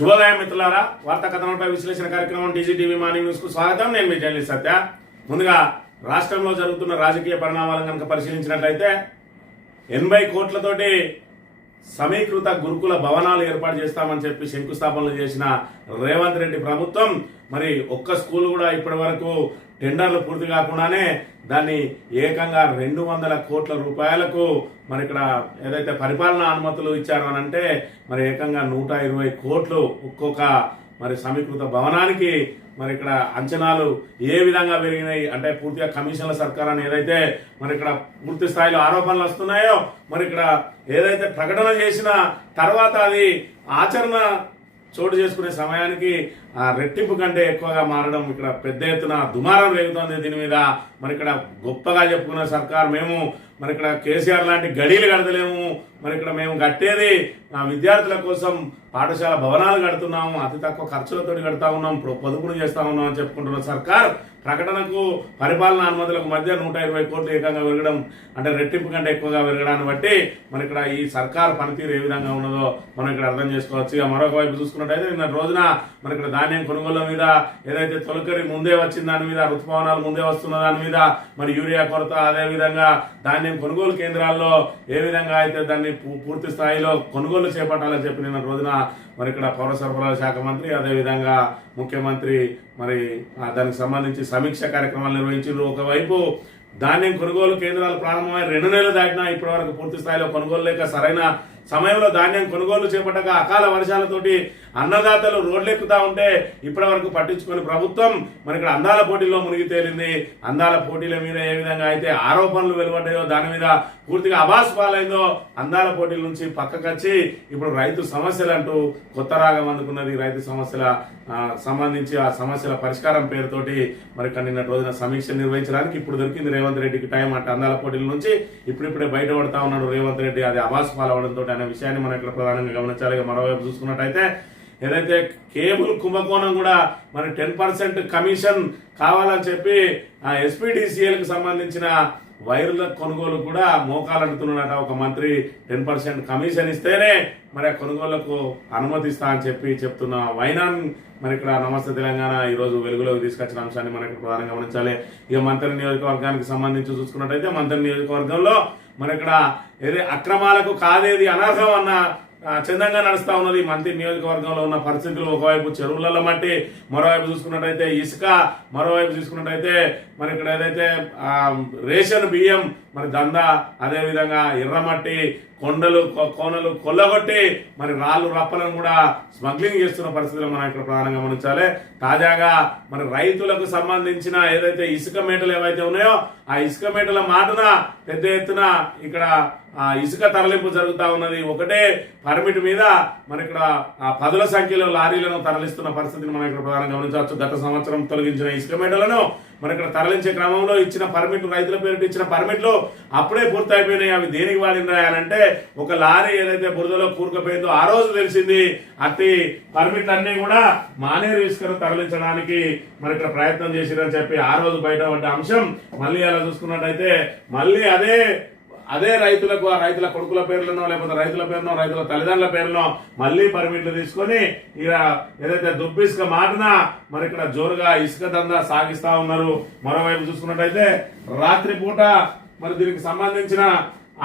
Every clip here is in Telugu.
శుభోదయం మిత్రులారా, వార్తా కథనంపై విశ్లేషణ కార్యక్రమం టీజీటీవీ మార్నింగ్ న్యూస్ కు స్వాగతం. నేను మీ జర్నలిస్ట్ సత్య. ముందుగా రాష్ట్రంలో జరుగుతున్న రాజకీయ పరిణామాలను కనుక పరిశీలించినట్లయితే 80 కోట్లతోటి సమీకృత గురుకుల భవనాలు ఏర్పాటు చేస్తామని చెప్పి శంకుస్థాపనలు చేసిన రేవంత్ రెడ్డి ప్రభుత్వం మరి ఒక్క స్కూల్ కూడా ఇప్పటి వరకు టెండర్లు పూర్తి కాకుండానే దాన్ని ఏకంగా 200 కోట్ల రూపాయలకు మరి ఇక్కడ ఏదైతే పరిపాలనా అనుమతులు ఇచ్చారు అని అంటే మరి ఏకంగా 120 కోట్లు ఒక్కొక్క మరి సమీకృత భవనానికి మరి ఇక్కడ అంచనాలు ఏ విధంగా పెరిగినాయి అంటే పూర్తిగా కమిషన్ల సర్కార్ అని ఏదైతే మరి ఇక్కడ పూర్తి స్థాయిలో ఆరోపణలు వస్తున్నాయో మరి ఇక్కడ ఏదైతే ప్రకటన చేసిన తర్వాత అది ఆచరణ చోటు చేసుకునే సమయానికి రెట్టింపు కంటే ఎక్కువగా మారడం ఇక్కడ పెద్ద ఎత్తున దుమారం రేగుతోంది. దీని మీద మరి ఇక్కడ గొప్పగా చెప్పుకున్న సర్కార్ మేము మరి ఇక్కడ కేసీఆర్ లాంటి గడీలు కడతలేము, మరి ఇక్కడ మేము కట్టేది విద్యార్థుల కోసం పాఠశాల భవనాలు కడుతున్నాము, అతి తక్కువ ఖర్చులతో కడతా ఉన్నాం, పొదుపును చేస్తా ఉన్నాం అని చెప్పుకుంటున్న సర్కార్ ప్రకటనకు పరిపాలనా అనుమతులకు మధ్య 120 కోట్లు ఏకంగా పెరగడం అంటే రెట్టింపు కంటే ఎక్కువగా పెరగడాన్ని బట్టి మరి ఇక్కడ ఈ సర్కార్ పనితీరు ఏ విధంగా ఉన్నదో మనం ఇక్కడ అర్థం చేసుకోవచ్చు. ఇక మరొక వైపు చూసుకున్నట్టయితే నిన్న రోజున మరి ఇక్కడ ధాన్యం కొనుగోళ్ల మీద ఏదైతే తొలకరి ముందే వచ్చిన దాని మీద, ఋతుపవనాలు ముందే వస్తున్న దాని మీద, మరి యూరియా కొరత, అదేవిధంగా ధాన్యం కొనుగోలు కేంద్రాల్లో ఏ విధంగా అయితే దాన్ని పూర్తి స్థాయిలో కొనుగోలు చేపట్టాలని చెప్పి నిన్న రోజున మరి ఇక్కడ పౌర సరఫరాల శాఖ మంత్రి అదేవిధంగా ముఖ్యమంత్రి మరి దానికి సంబంధించి సమీక్ష కార్యక్రమాలు నిర్వహించారు. ఒకవైపు ధాన్యం కొనుగోలు కేంద్రాలు ప్రారంభమై 2 నెలలు దాటినా ఇప్పటి వరకు పూర్తి స్థాయిలో కొనుగోలు లేక సరైన సమయంలో ధాన్యం కొనుగోలు చేపట్టక అకాల వర్షాలతోటి అన్నదాతలు రోడ్లెక్కుతా ఉంటే ఇప్పటి వరకు పట్టించుకుని ప్రభుత్వం మరి ఇక్కడ అందాల పోటీల్లో మునిగి తేలింది. అందాల పోటీల మీద ఏ విధంగా అయితే ఆరోపణలు వెలువడ్డాయో దాని మీద పూర్తిగా అబాస్ పాలైందో అందాల పోటీల నుంచి పక్కకొచ్చి ఇప్పుడు రైతు సమస్యలు అంటూ కొత్త రాగం అందుకున్నది. రైతు సమస్యల సంబంధించి ఆ సమస్యల పరిష్కారం పేరుతోటి మరి ఇక్కడ నిన్న రోజున సమీక్ష నిర్వహించడానికి ఇప్పుడు దొరికింది రేవంత్ రెడ్డికి టైం. అంటే అందాల పోటీల నుంచి ఇప్పుడిప్పుడే బయటపడతా ఉన్నాడు రేవంత్ రెడ్డి. అది అబాస్ పాలవడంతో అనే విషయాన్ని మనం ఇక్కడ ప్రధానంగా గమనించాలి. మరోవైపు చూసుకున్నట్టయితే ఏదైతే కేబుల్ కుంభకోణం కూడా మరి 10% కమిషన్ కావాలని చెప్పి ఎస్పీడీసీఎల్కి సంబంధించిన వైర్ల కొనుగోలు కూడా మోకాలంటున్నాడట ఒక మంత్రి. 10% కమిషన్ ఇస్తేనే మరి ఆ కొనుగోళ్లకు అనుమతిస్తా అని చెప్పి చెప్తున్న వైనాన్ మరి ఇక్కడ నమస్తే తెలంగాణ ఈరోజు వెలుగులోకి తీసుకొచ్చిన అంశాన్ని మనం ఇక్కడ ప్రధానంగా గమనించాలి. ఇక మంత్రి నియోజకవర్గానికి సంబంధించి చూసుకున్నట్టయితే మంత్రి నియోజకవర్గంలో మరి ఇక్కడ ఏదే అక్రమాలకు కాదేది అనర్హం అన్న చందంగా నడుస్తా ఉన్నది. మంత్రి నియోజకవర్గంలో ఉన్న పరిస్థితులు ఒకవైపు చెరువులలో మట్టి, మరోవైపు చూసుకున్నట్టయితే ఇసుక, మరోవైపు చూసుకున్నట్టయితే మరి ఇక్కడ ఏదైతే రేషన్ బియ్యం మరి దందా, అదేవిధంగా ఎర్రమట్టి, కొండలు కోనలు కొల్లగొట్టి మరి రాళ్ళు రప్పలను కూడా స్మగ్లింగ్ చేస్తున్న పరిస్థితులు మనం ఇక్కడ ప్రధానంగా గమనించాలి. తాజాగా మరి రైతులకు సంబంధించిన ఏదైతే ఇసుక మేటలు ఏవైతే ఉన్నాయో ఆ ఇసుక మేటల మాటున పెద్ద ఎత్తున ఇక్కడ ఇసుక తరలింపు జరుగుతూ ఉన్నది. ఒకటే పర్మిట్ మీద మరి ఇక్కడ 10ల సంఖ్యలో లారీలను తరలిస్తున్న పరిస్థితిని మనం ఇక్కడ ప్రధానంగా గమనించవచ్చు. గత సంవత్సరం తొలగించిన ఇసుక మేటలను మరి ఇక్కడ తరలించే క్రమంలో ఇచ్చిన పర్మిట్, రైతుల పేరిట ఇచ్చిన పర్మిట్లు అప్పుడే పూర్తి అయిపోయినాయి. అవి దేనికి వాడినాయనంటే ఒక లారీ ఏదైతే బురదలో కూరుకుపోయిందో ఆ రోజు తెలిసింది. అట్టి పర్మిట్లు అన్ని కూడా మానేరు ఇసుకను తరలించడానికి మరి ఇక్కడ ప్రయత్నం చేసిరని చెప్పి ఆ రోజు బయటపడ్డ అంశం మళ్ళీ అలా చూసుకున్నట్టయితే మళ్ళీ అదే రైతులకు, ఆ రైతుల కొడుకుల పేర్లనో లేకపోతే రైతుల పేరునో రైతుల తల్లిదండ్రుల పేరునో మళ్ళీ పర్మిట్లు తీసుకొని ఇక ఏదైతే దుబ్బిసుక మాటన మరి ఇక్కడ జోరుగా ఇసుక దందా సాగిస్తా ఉన్నారు. మరోవైపు చూసుకున్నట్టయితే రాత్రి పూట మరి దీనికి సంబంధించిన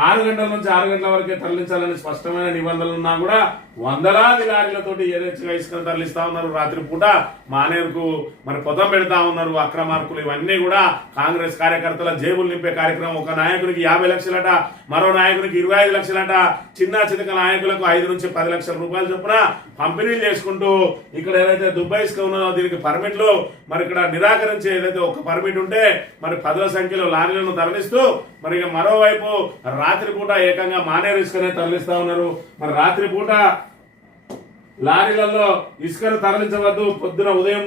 6 గంటల నుంచి 6 గంటల వరకే తరలించాలని స్పష్టమైన నిబంధనలు ఉన్నా కూడా వందలాది లారీలతోటి యథేచ్ఛగా ఇసుకను తరలిస్తా ఉన్నారు. రాత్రి పూట మానేరుకు మరి పొదం పెడతా ఉన్నారు అక్రమార్కులు. ఇవన్నీ కూడా కాంగ్రెస్ కార్యకర్తల జేబులు నింపే కార్యక్రమం. ఒక నాయకునికి 50 లక్షలట, మరో నాయకునికి 25 లక్షలట, చిన్న చితక నాయకులకు 5 నుంచి 10 లక్షల రూపాయలు చొప్పున పంపిణీలు చేసుకుంటూ ఇక్కడ ఏదైతే దుబాయ్ ఇసుక ఉన్నదో దీనికి పర్మిట్లు మరి ఇక్కడ నిరాకరించి ఏదైతే ఒక పర్మిట్ ఉంటే మరి 10ల సంఖ్యలో లారీలను తరలిస్తూ మరి మరోవైపు రాత్రి పూట ఏకంగా మానేరు ఇసుకనే తరలిస్తా ఉన్నారు. మరి రాత్రి పూట లారీలలో ఇసుకను తరలించవద్దు, పొద్దున ఉదయం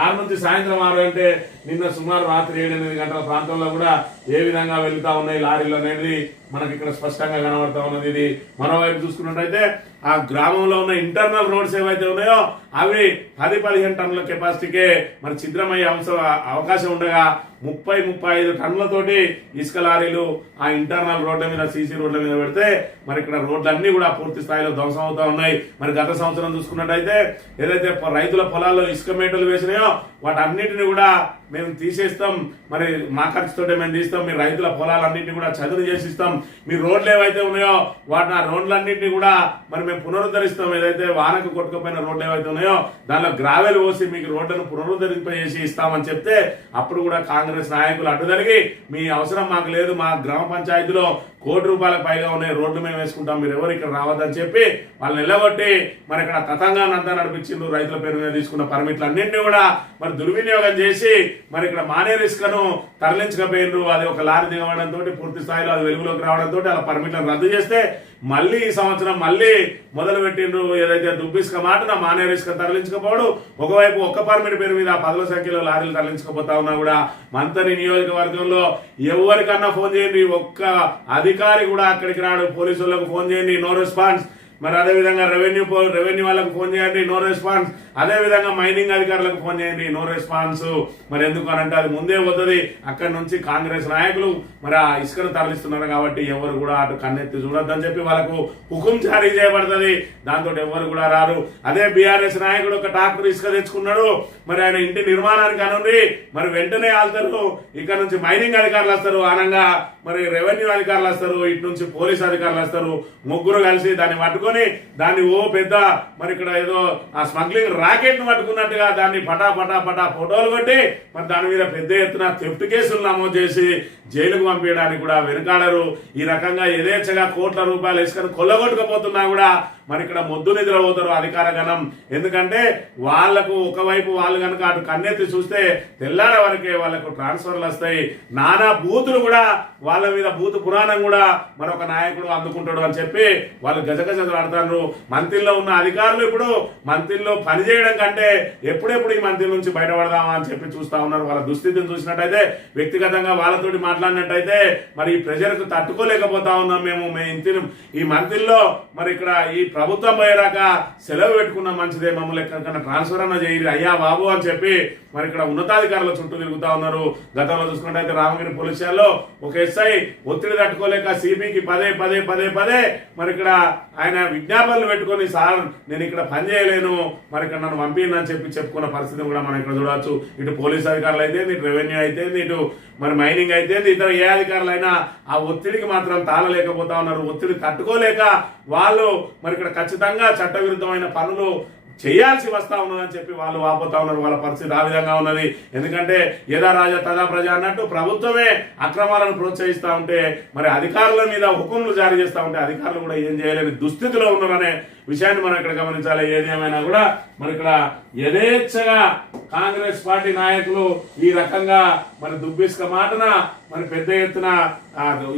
6 నుంచి సాయంత్రం 6 అంటే నిన్న సుమారు రాత్రి 7-8 గంటల ప్రాంతంలో కూడా ఏ విధంగా వెళ్తా ఉన్నాయి లారీలు అనేది మనకి ఇక్కడ స్పష్టంగా కనబడతా ఉన్నది. ఇది మరోవైపు చూసుకున్నట్టయితే ఆ గ్రామంలో ఉన్న ఇంటర్నల్ రోడ్స్ ఏవైతే ఉన్నాయో అవి 10-15 టన్నుల కెపాసిటీకే మరి ఛిద్రమయ్యే అవకాశం ఉండగా 30-35 టన్నులతోటి ఇసుక లారీలు ఆ ఇంటర్నల్ రోడ్ల మీద సీసీ రోడ్ల మీద పెడితే మరి ఇక్కడ రోడ్లన్నీ కూడా పూర్తి స్థాయిలో ధ్వంసం అవుతా ఉన్నాయి. మరి గత సంవత్సరం చూసుకున్నట్టయితే ఏదైతే రైతుల పొలాల్లో ఇసుక మేటలు వేసినాయో వాటన్నిటిని కూడా మేము తీసేస్తాం, మరి మా ఖర్చుతోటే మేము తీస్తాం, మీ రైతుల పొలాలన్నింటినీ కూడా చదును చేసి ఇస్తాం, మీ రోడ్లు ఏవైతే ఉన్నాయో ఆ రోడ్లన్నింటినీ కూడా మరి మేము పునరుద్ధరిస్తాం, ఏదైతే వానకు కొట్టుకుపోయిన రోడ్లు ఏవైతే ఉన్నాయో దానిలో గ్రావెల్ పోసి మీకు రోడ్లను పునరుద్ధరింపజేసి ఇస్తామని చెప్తే అప్పుడు కూడా కాంగ్రెస్ నాయకులు అడ్డుదలిగి మీ అవసరం మాకు లేదు, మా గ్రామ పంచాయతీలో ₹1 కోటి పైగా ఉన్నాయి, రోడ్లు మేము వేసుకుంటాం, మీరు ఎవరు ఇక్కడ రావద్దని చెప్పి వాళ్ళని నిలబొట్టి మరి ఇక్కడ తతంగానంతా నడిపించిండ్రు. రైతుల పేరు మీద తీసుకున్న పర్మిట్లు అన్నింటినీ కూడా మరి దుర్వినియోగం చేసి మరి ఇక్కడ మానేరు ఇసుకను తరలించకపోయినరు. అది ఒక లారీ దిగవడంతో పూర్తి స్థాయిలో అది వెలుగులోకి రావడంతో అలా పర్మిట్లను రద్దు చేస్తే మళ్ళీ ఈ సంవత్సరం మళ్ళీ మొదలు పెట్టిండ్రు. ఏదైతే దుబ్బిసుక మాటన మానేరు ఇసుక తరలించకపోవడం, ఒకవైపు ఒక్క పర్మిట్ పేరు మీద 10ల సంఖ్యలో లారీలు తరలించకపోతా ఉన్నా కూడా మంతని నియోజకవర్గంలో ఎవరికన్నా ఫోన్ చేయండి, ఒక్క అధికారి కూడా అక్కడికి రాడు. పోలీసు వాళ్ళకు ఫోన్ చేయండి, నో రెస్పాన్స్. మరి అదేవిధంగా రెవెన్యూ వాళ్ళకు ఫోన్ చేయండి, నో రెస్పాన్స్. అదేవిధంగా మైనింగ్ అధికారులకు ఫోన్ చేయండి, నో రెస్పాన్స్. మరి ఎందుకు అని అంటే అది ముందే పోతుంది. అక్కడి నుంచి కాంగ్రెస్ నాయకులు మరి ఆ ఇసుకను తరలిస్తున్నారు కాబట్టి ఎవరు కూడా అటు కన్నెత్తి చూడొద్దని చెప్పి వాళ్ళకు హుకుం జారీ చేయబడుతుంది. దాంతో ఎవరు కూడా రారు. అదే బీఆర్ఎస్ నాయకుడు ఒక ట్రాక్టర్ ఇసుక తెచ్చుకున్నాడు, మరి ఆయన ఇంటి నిర్మాణానికి అనుంది, మరి వెంటనే ఆళ్తారు. ఇక్కడ నుంచి మైనింగ్ అధికారులు వస్తారు, అనంగా మరి రెవెన్యూ అధికారులు వస్తారు, ఇటు నుంచి పోలీస్ అధికారులు వస్తారు. ముగ్గురు కలిసి దాన్ని పట్టుకొని దాన్ని ఓ పెద్ద మరి ఇక్కడ ఏదో ఆ స్మగ్లింగ్ రాకెట్ ను పట్టుకున్నట్టుగా దాన్ని పటా పటా పటా ఫోటోలు కొట్టి మరి దాని మీద పెద్ద ఎత్తున థెఫ్ట్ కేసులు నమోదు చేసి జైలుకు పంపించడానికి కూడా వెనుకాడరు. ఈ రకంగా యథేచ్ఛగా ₹1 కోట్ల ఇసుకను కొల్లగొట్టుకపోతున్నా కూడా మరి ఇక్కడ మొద్దు నిద్రపోతారు అధికార గణం. ఎందుకంటే వాళ్లకు ఒకవైపు వాళ్ళు కనుక అటు కన్నెత్తి చూస్తే తెల్లార వరకే వాళ్ళకు ట్రాన్స్ఫర్లు వస్తాయి. నానా బూతులు కూడా వాళ్ళ మీద బూతు పురాణం కూడా మరొక నాయకుడు అందుకుంటాడు అని చెప్పి వాళ్ళు గజగజలు ఆడుతున్నారు. మంత్రిలో ఉన్న అధికారులు ఇప్పుడు మంత్రిలో పనిచేయడం కంటే ఎప్పుడెప్పుడు ఈ మంత్రి నుంచి బయటపడదామా అని చెప్పి చూస్తా ఉన్నారు. వాళ్ళ దుస్థితిని చూసినట్టయితే వ్యక్తిగతంగా వాళ్ళతోటి మాట్లాడినట్టయితే మరి ఈ ప్రెజర్కు తట్టుకోలేకపోతా ఉన్నాం మేము. ఈ మంత్రిలో మరి ఇక్కడ ఈ ప్రభుత్వం పోయేరాక సెలవు పెట్టుకున్న మంచిదే, మమ్మల్ని ఎక్కడికన్నా ట్రాన్స్ఫర్ అన్న చేయి అయ్యా బాబు అని చెప్పి మరి ఇక్కడ ఉన్నతాధికారుల చుట్టూ తిరుగుతా ఉన్నారు. గతంలో చూసుకుంటే రామగిరి పోలీస్ స్టేషన్లో ఒక ఎస్ఐ ఒత్తిడి తట్టుకోలేక సిపికి పదే మరి ఇక్కడ ఆయన విజ్ఞాపనలు పెట్టుకొని సార్ నేను ఇక్కడ పని చేయలేను, మరి ఇక్కడ నన్ను పంపినని చెప్పి చెప్పుకున్న పరిస్థితి కూడా మనం ఇక్కడ చూడవచ్చు. ఇటు పోలీస్ అధికారులు అయితే, ఇటు రెవెన్యూ అయితే, ఇటు మరి మైనింగ్ అయితే, ఇతర ఏ అధికారులైనా ఆ ఒత్తిడికి మాత్రం తాళలేకపోతా ఉన్నారు. ఒత్తిడి తట్టుకోలేక వాళ్ళు మరి ఇక్కడ ఖచ్చితంగా చట్టవిరుద్ధమైన పనులు చేయాల్సి వస్తా ఉన్నదని చెప్పి వాళ్ళు వాపోతా ఉన్నారు. వాళ్ళ పరిస్థితి ఆ విధంగా ఉన్నది. ఎందుకంటే యథా రాజా తదా ప్రజ అన్నట్టు ప్రభుత్వమే అక్రమాలను ప్రోత్సహిస్తూ ఉంటే మరి అధికారుల మీద హుకుములు జారీ చేస్తూ ఉంటే అధికారులు కూడా ఏం చేయలేని దుస్థితిలో ఉన్నారనే విషయాన్ని మనం ఇక్కడ గమనించాలి. ఏది ఏమైనా కూడా మరి ఇక్కడ యథేచ్ఛగా కాంగ్రెస్ పార్టీ నాయకులు ఈ రకంగా మరి దుబ్బిసుక మాటన మరి పెద్ద ఎత్తున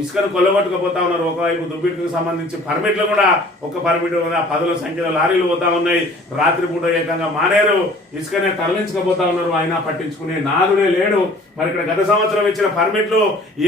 ఇసుకను కొల్లగొట్టుకుపోతా ఉన్నారు. ఒకవైపు దుబ్బిసుకు సంబంధించి పర్మిట్లు కూడా ఒక పర్మిట్ 10ల సంఖ్యలో లారీలు పోతా ఉన్నాయి. రాత్రిపూట ఏకంగా మానేరు ఇసుకనే తరలించకపోతా ఉన్నారు. అయినా పట్టించుకునే నాదుడే లేడు. మరి ఇక్కడ గత సంవత్సరం ఇచ్చిన పర్మిట్లు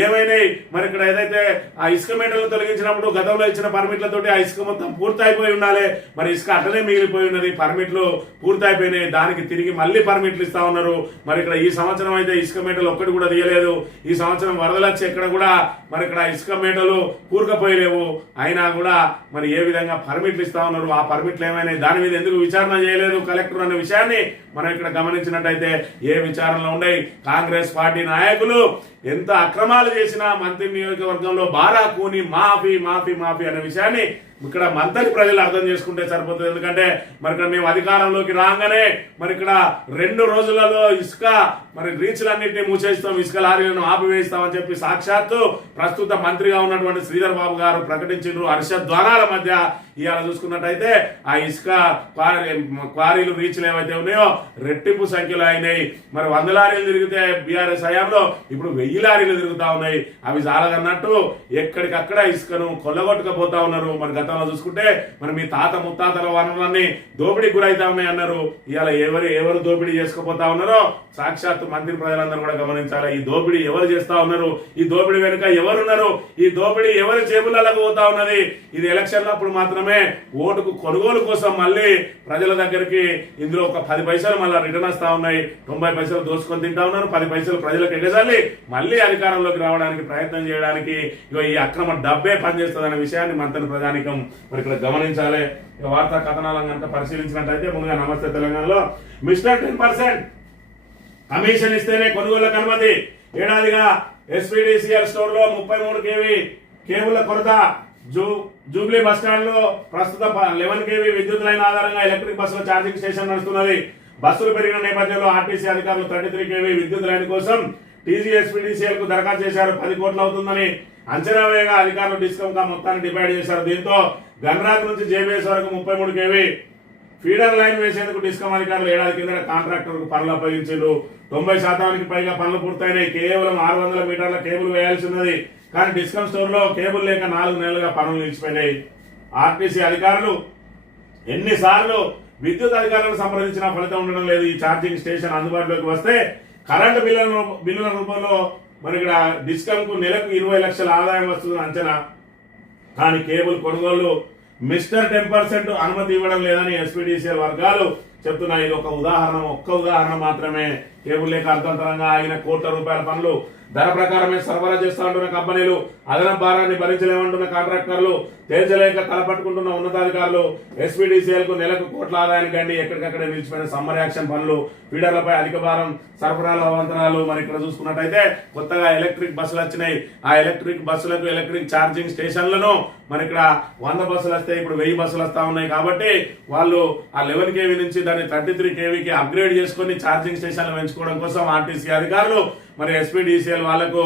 ఏమైనాయి? మరి ఇక్కడ ఏదైతే ఆ ఇసుక మేటలను తొలగించినప్పుడు గతంలో ఇచ్చిన పర్మిట్లతోటి ఆ ఇసుక మొత్తం పూర్తి అయిపోయి ఉండాలి. మరి ఇసుక అట్టనే మిగిలిపోయి ఉన్నది. పర్మిట్లు పూర్తి అయిపోయినాయి, దానికి తిరిగి మళ్ళీ పర్మిట్లు ఇస్తా ఉన్నారు. మరి ఇక్కడ ఈ సంవత్సరం అయితే ఇసుక మేటలు ఒక్కటి కూడా తీయలేదు. ఈ సంవత్సరం వరదలు వచ్చి ఎక్కడ కూడా మరి ఇక్కడ ఇసుక మేటలు కూరుకపోయలేవు. అయినా కూడా మరి ఏ విధంగా పర్మిట్లు ఇస్తా ఉన్నారు? ఆ పర్మిట్లు ఏమైనా దాని మీద ఎందుకు విచారణ చేయలేదు కలెక్టర్ అనే విషయాన్ని మనం ఇక్కడ గమనించినట్టయితే ఏ విచారణలో ఉన్నాయి? కాంగ్రెస్ పార్టీ నాయకులు ఎంత అక్రమాలు చేసినా మంత్రి నియోజకవర్గంలో బారా కూని మాఫీ మాఫీ మాఫీ అనే విషయాన్ని ఇక్కడ మంత్రి ప్రజలు అర్థం చేసుకుంటే సరిపోతుంది. ఎందుకంటే మరి ఇక్కడ మేము అధికారంలోకి రాగానే మరి ఇక్కడ 2 రోజులలో ఇసుక మరి రీచ్లన్నింటినీ మూసేస్తాం, ఇసుక లారీలను ఆపివేస్తామని చెప్పి సాక్షాత్తు ప్రస్తుత మంత్రిగా ఉన్నటువంటి శ్రీధర్ బాబు గారు ప్రకటించారు. హర్షధ్వానాల మధ్య ఇవాళ చూసుకున్నట్టయితే ఆ ఇసుక క్వారీలు రీచ్లు ఏవైతే ఉన్నాయో రెట్టింపు సంఖ్యలో అయినాయి. మరి 100 లారీలు తిరిగితే బీఆర్ఎస్ హయాంలో ఇప్పుడు 1000 లారీలు తిరుగుతా ఉన్నాయి. అవి చాలదన్నట్టు ఎక్కడికక్కడ ఇసుకను కొల్లగొట్టుకపోతా ఉన్నారు. మరి గతంలో చూసుకుంటే మరి మీ తాత ముత్తాతల వనరులన్నీ దోపిడీకి గురైతా ఉన్నాయి అన్నారు. ఇవాళ ఎవరు దోపిడీ చేసుకుపోతా ఉన్నారో సాక్షాత్ మంత్రి ప్రజలందరూ కూడా గమనించాలి. ఈ దోపిడీ ఎవరు చేస్తా ఉన్నారు, ఈ దోపిడీ వెనుక ఎవరున్నారు, ఈ దోపిడీ ఎవరి చేతులకు పోతా ఉన్నది. ఇది ఎలక్షన్లప్పుడు మాత్రమే ఓటుకు కొనుగోలు కోసం మళ్ళీ ప్రజల దగ్గరికి ఇందులో ఒక 10 పైసలు మళ్ళీ రిటర్న్ వస్తా ఉన్నాయి. 90 పైసలు దోచుకొని తింటా ఉన్నారు. 10 పైసలు ప్రజలకు ఎగజాలి మళ్ళీ అధికారంలోకి రావడానికి ప్రయత్నం చేయడానికి ఈ అక్రమ డబ్బే పనిచేస్తుందనే విషయాన్ని మంత్రి ప్రజానికం మరి ఇక్కడ గమనించాలి. వార్తా కథనాలను కనుక పరిశీలించినట్లయితే ముందుగా నమస్తే తెలంగాణలో మిస్టర్ 10% కమిషన్ ఇస్తేనే కొనుగోళ్లకు అనుమతి. ఏడాదిగా ఎస్పీడీసీఎల్ స్టోర్ లో 33 kV కేబుల్ కొరత. జూబ్లీ బస్టాండ్ లో ప్రస్తుత 11 kV విద్యుత్ లైన్ ఆధారంగా ఎలక్ట్రిక్ బస్సుల ఛార్జింగ్ స్టేషన్ నడుస్తున్నది. బస్సులు పెరిగిన నేపథ్యంలో ఆర్టీసీ అధికారులు 33 kV విద్యుత్ లైన్ కోసం టీజీఎస్పీడీసీఎల్ కు దరఖాస్తు చేశారు. 10 కోట్లు అవుతుందని అంచనా వేయగా అధికారులు డిస్కమ్ గా మొత్తాన్ని డివైడ్ చేశారు. దీంతో గన్రాజ్ నుంచి జేబీఎస్ వరకు 33 kV ఫీడర్ లైన్ వేసేందుకు డిస్కమ్ అధికారులు ఏడాది కింద కాంట్రాక్టర్ కు పనులు అప్పగించారు. 90% పైగా పనులు పూర్తయినాయి. కేవలం 600 మీటర్ల కేబుల్ వేయాల్సి ఉన్నది. కానీ డిస్కమ్ స్టోర్ లో కేబుల్ లేక 4 నెలలుగా పనులు నిలిచిపోయినాయి. ఆర్టీసీ అధికారులు ఎన్నిసార్లు విద్యుత్ అధికారులను సంప్రదించినా ఫలితం ఉండడం లేదు. ఈ ఛార్జింగ్ స్టేషన్ అందుబాటులోకి వస్తే కరెంటు బిల్లుల రూపంలో మరి ఇక్కడ డిస్కమ్ కు నెలకు 20 లక్షల ఆదాయం వస్తుందని అంచనా. కానీ కేబుల్ కొనుగోలు మిస్టర్ 10% అనుమతి ఇవ్వడం లేదని ఎస్పీడీసీఎల్ వర్గాలు చెప్తున్నాయి. ఇది ఒక్క ఉదాహరణ మాత్రమే. కేబుల్ లేక అర్థంతరంగా ఆగిన కోట్ల రూపాయల పనులు ధర ప్రకారమే సరఫరా చేస్తా ఉంటున్న కంపెనీలు, అదనపు భారాన్ని భరించలేమంటున్న కాంట్రాక్టర్లు, తేల్చలేక తలపట్టుకుంటున్న ఉన్నతాధికారులు, ఎస్పీడీసీఎల్ కు నెలకు కోట్ల ఆదాయానికి గండి ఎక్కడికక్కడ నిలిచిపోయిన సమ్మర్ యాక్షన్ పనులు, ఫీడర్లపై అధిక భారం, సరఫరాల అవంతరాలు. మరి ఇక్కడ చూసుకున్నట్టయితే కొత్తగా ఎలక్ట్రిక్ బస్సులు వచ్చినాయి. ఆ ఎలక్ట్రిక్ బస్సులకు ఎలక్ట్రిక్ ఛార్జింగ్ స్టేషన్లను మరి ఇక్కడ 100 బస్సులు వస్తాయి, ఇప్పుడు 1000 బస్సులు వస్తా ఉన్నాయి. కాబట్టి వాళ్ళు ఆ 11 kV నుంచి దాన్ని 33 kVకి అప్గ్రేడ్ చేసుకుని ఛార్జింగ్ స్టేషన్లు పెంచుకోవడం కోసం ఆర్టీసీ అధికారులు మరి ఎస్పీడీసీఎల్ వాళ్ళకు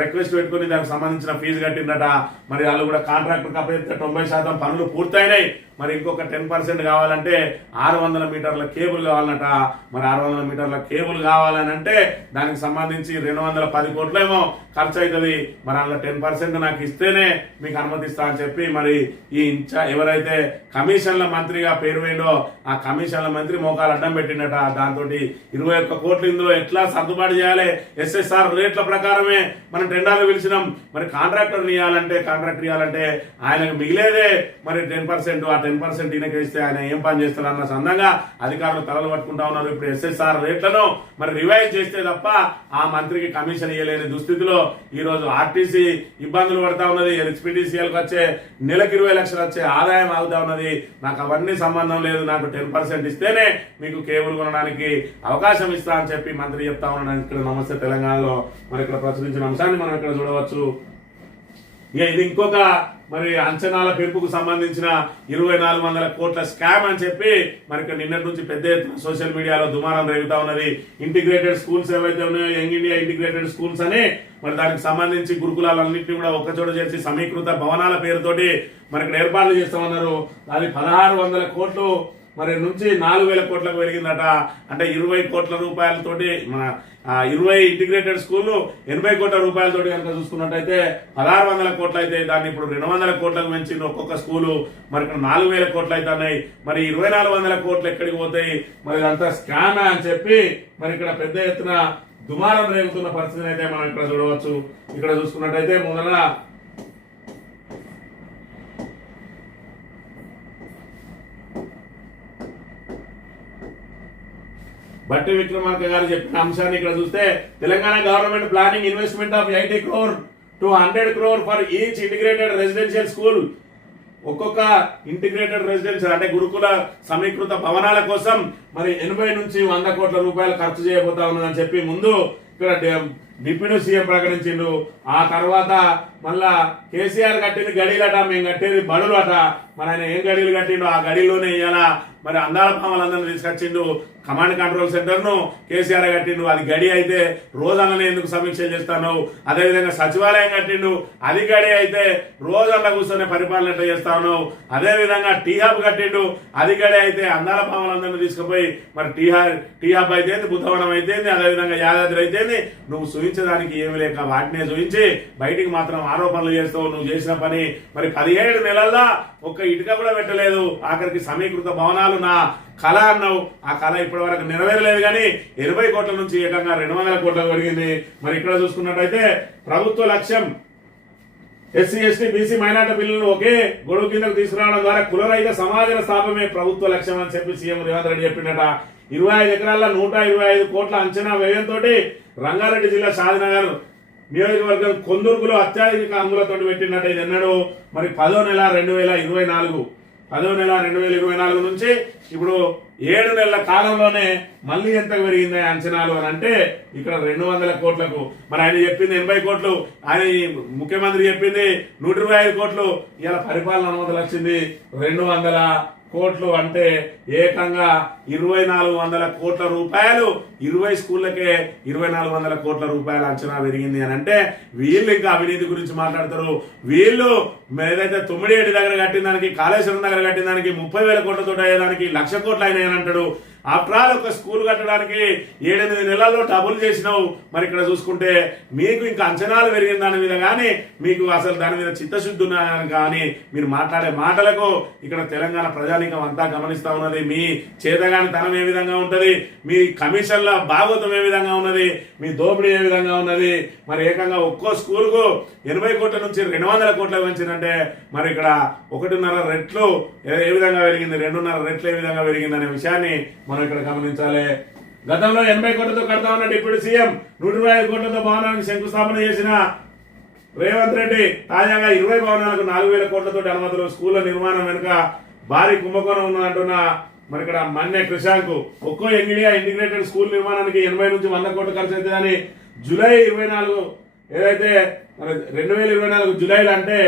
రిక్వెస్ట్ పెట్టుకుని దానికి సంబంధించిన ఫీజు కట్టిందట. మరి వాళ్ళు కూడా కాంట్రాక్టర్ అప్పగిస్తే 90% పనులు పూర్తయినాయి. మరి ఇంకొక 10% కావాలంటే 600 మీటర్ల కేబుల్ కావాలన్నట. మరి 600 మీటర్ల కేబుల్ కావాలని అంటే దానికి సంబంధించి 210 కోట్లేమో ఖర్చు అవుతుంది. మరి అందులో 10% నాకు ఇస్తేనే మీకు అనుమతిస్తా అని చెప్పి మరి ఈ ఎవరైతే కమిషన్ల మంత్రిగా పేరు వేయడో ఆ కమిషన్ల మంత్రి మోకాలు అడ్డం పెట్టిండట. దాంతో 21 కోట్లు ఇందులో ఎట్లా సర్దుబాటు చేయాలి? ఎస్ఎస్ఆర్ రేట్ల ప్రకారమే మనం టెండర్లు పిలిచినాం. మరి కాంట్రాక్టర్ ఇవ్వాలంటే ఆయనకు మిగిలేదే మరి 10%. ఆ 10% ఈయనకేస్తే ఆయన ఏం పని చేస్తారు అన్న సందంగా అధికారులు తలలు పట్టుకుంటా ఉన్నారు. ఇప్పుడు ఎస్ఎస్ఆర్ రేట్లను మరి రివైజ్ చేస్తే తప్ప ఆ మంత్రికి కమిషన్ ఇవ్వలేని దుస్థితిలో ఈ రోజు ఆర్టీసీ ఇబ్బందులు పడతా ఉన్నది. ఎస్పీడీసీఎల్ కు వచ్చే నెలకు 20 లక్షలు వచ్చే ఆదాయం ఆగుతా ఉన్నది. నాకు అవన్నీ సంబంధం లేదు, నాకు 10% ఇస్తేనే మీకు కేబుల్ కొనడానికి అవకాశం ఇస్తా అని చెప్పి మంత్రి చెప్తా ఉన్నాడు. ఇక్కడ నమస్తే తెలంగాణలో మరి ఇక్కడ ప్రచురించిన అంశాన్ని మనం ఇక్కడ చూడవచ్చు. ఇది ఇంకొక మరి అంచనాల పెంపుకు సంబంధించిన 2400 కోట్ల స్కామ్ అని చెప్పి మరి ఇక్కడ నిన్నటి నుంచి పెద్ద ఎత్తున సోషల్ మీడియాలో దుమారం రేగుతా ఉన్నది. ఇంటిగ్రేటెడ్ స్కూల్స్ ఏవైతే ఉన్నాయో యంగ్ ఇండియా ఇంటిగ్రేటెడ్ స్కూల్స్ అని మరి దానికి సంబంధించి గురుకులాలన్నింటినీ కూడా ఒక్కచోట చేసి సమీకృత భవనాల పేరుతోటి మరి ఇక్కడ ఏర్పాట్లు చేస్తామన్నారు. అది 1600 కోట్లు మరి నుంచి 4000 కోట్లకు పెరిగిందట. అంటే 20 కోట్ల రూపాయలతోటి మన 20 ఇంటిగ్రేటెడ్ స్కూల్ 80 కోట్ల రూపాయలతోటి కనుక చూసుకున్నట్టయితే 1600 కోట్లు అయితే దాన్ని ఇప్పుడు 200 కోట్లకు పెంచింది ఒక్కొక్క స్కూలు. మరి ఇక్కడ 4000 కోట్లు అవుతున్నాయి. మరి 2400 కోట్లు ఎక్కడికి పోతాయి? మరి ఇదంతా స్కామ్ అని చెప్పి మరి ఇక్కడ పెద్ద ఎత్తున దుమారం రేగుతున్న పరిస్థితిని అయితే మనం ఇక్కడ చూడవచ్చు. ఇక్కడ చూసుకున్నట్టయితే ముందర బట్టి విక్రమార్క గారు చెప్పిన అంశాన్ని ఇక్కడ చూస్తే Telangana government planning investment of 80 crore to 100 crore for each integrated residential school. ఒక్కొక్క ఇంటిగ్రేటెడ్ రెసిడెన్షియల్ అంటే గురుకుల సమీకృత భవనాల కోసం మరి 80 నుంచి 100 కోట్ల రూపాయలు ఖర్చు చేయబోతా ఉన్నదని చెప్పి ముందు ఇక్కడ డిప్యూటీ సీఎం ప్రకటించిండు. ఆ తర్వాత మళ్ళా కేసీఆర్ కట్టింది గడీలట, మేము కట్టేది బడులు అట. మరి ఆయన ఏం గడీలు కట్టిండు ఆ గడిలోనే ఇయ్యాల మరి అందాల భామలందరినీ తీసుకొచ్చిండు. కమాండ్ కంట్రోల్ సెంటర్ ను కేసీఆర్ కట్టిండు, అది గడి అయితే రోజన్ననే ఎందుకు సమీక్ష చేస్తాను. అదేవిధంగా సచివాలయం కట్టిండు, అది గడి అయితే రోజంతా కూర్చొని పరిపాలన ఎట్లా చేస్తా ఉన్నావు. అదేవిధంగా టీ హబ్ కట్టిండు, అది గడి అయితే అందాల పాములందరినీ తీసుకుపోయి మరి టీ హబ్ అయితే బుద్ధవనం అయితే అదేవిధంగా యాదాద్రి అయితే నువ్వు చూపించడానికి ఏమి లేక వాటినే చూపించి బయటికి మాత్రం ఆరోపణలు చేస్తావు. నువ్వు చేసిన పని మరి 17 నెలల్లో ఒక్క ఇటుక కూడా పెట్టలేదు. ఆఖరికి సమీకృత భవనాలు నా కళ అన్నావు, ఆ కళ ఇప్పటి వరకు నెరవేరలేదు. కానీ 80 కోట్ల నుంచి ఏకంగా 200 కోట్లకు పెరిగింది. మరి ఇక్కడ చూసుకున్నట్టయితే ప్రభుత్వ లక్ష్యం ఎస్సీ ఎస్టీ బీసీ మైనార్టీ బిల్లును ఒకే గొడుగు కిందకు తీసుకురావడం ద్వారా కులరహిత సమాజ స్థాపమే ప్రభుత్వ లక్ష్యం అని చెప్పి సీఎం రేవంత్ రెడ్డి చెప్పిండట. 25 ఎకరాల్లో 125 కోట్ల అంచనా వ్యయంతో రంగారెడ్డి జిల్లా షాద్నగర్ నియోజకవర్గం కొందుర్గులో అత్యాధునిక అంగులతో పెట్టినట్టు ఇది ఎన్నడూ మరి 10వ నెల 2024 నుంచి ఇప్పుడు 7 నెలల కాలంలోనే మళ్ళీ ఎంత పెరిగింది అంచనాలు అని అంటే ఇక్కడ 200 కోట్లకు. మరి ఆయన చెప్పింది 80 కోట్లు, ఆయన ముఖ్యమంత్రి చెప్పింది 125 కోట్లు. ఇలా పరిపాలన అనుమతులు వచ్చింది 200 కోట్లు. అంటే ఏకంగా 2400 కోట్ల రూపాయలు 20 స్కూళ్ళకే 2400 కోట్ల రూపాయల అంచనా పెరిగింది అని అంటే వీళ్ళు ఇంకా అవినీతి గురించి మాట్లాడతారు. వీళ్ళు ఏదైతే తుమ్మిడియేటి దగ్గర కట్టిన దానికి, కాళేశ్వరం దగ్గర కట్టిన దానికి 30,000 కోట్లతో అయ్యేదానికి 1,00,000 కోట్లు అయినాయని అంటాడు. ఆఫ్టర్ ఆల్ ఒక స్కూల్ కట్టడానికి 7-8 నెలల్లో డబుల్ చేసినావు. మరి ఇక్కడ చూసుకుంటే మీకు ఇంకా అంచనాలు పెరిగిన దాని మీద కానీ మీకు అసలు దాని మీద చిత్తశుద్ధి ఉన్నాయని కానీ మీరు మాట్లాడే మాటలకు ఇక్కడ తెలంగాణ ప్రజానీకం అంతా గమనిస్తా ఉన్నది. మీ చేతగాని తనం ఏ విధంగా ఉంటది, మీ కమిషన్ల భాగవతం ఏ విధంగా ఉన్నది, మీ దోపిడీ ఏ విధంగా ఉన్నది. మరి ఏకంగా ఒక్కో స్కూల్కు 80 కోట్ల నుంచి 200 కోట్ల పెంచిందంటే మరి ఇక్కడ 1.5 రెట్లు ఏ విధంగా పెరిగింది, 2.5 రెట్లు ఏ విధంగా పెరిగింది అనే విషయాన్ని మనం ఇక్కడ గమనించాలి. గతంలో 80 కోట్లతో కడతా ఉన్న డిప్యూటీ సీఎం 125 కోట్లతో భవనానికి శంకుస్థాపన చేసిన రేవంత్ రెడ్డి తాజాగా 20 భవనాలకు 4,000 కోట్లతో అనుమతులు. స్కూళ్ల నిర్మాణం వెనుక భారీ కుంభకోణం ఉన్నదంటున్న మరి ఇక్కడ మన్నె కృషాంక్ ఒక్కో ఇండియా ఇంటిగ్రేటెడ్ స్కూల్ నిర్మాణానికి 80 నుంచి 100 కోట్లు ఖర్చు అవుతుందని జూలై 24 ఏదైతే మరి 2024 జూలైలో అంటే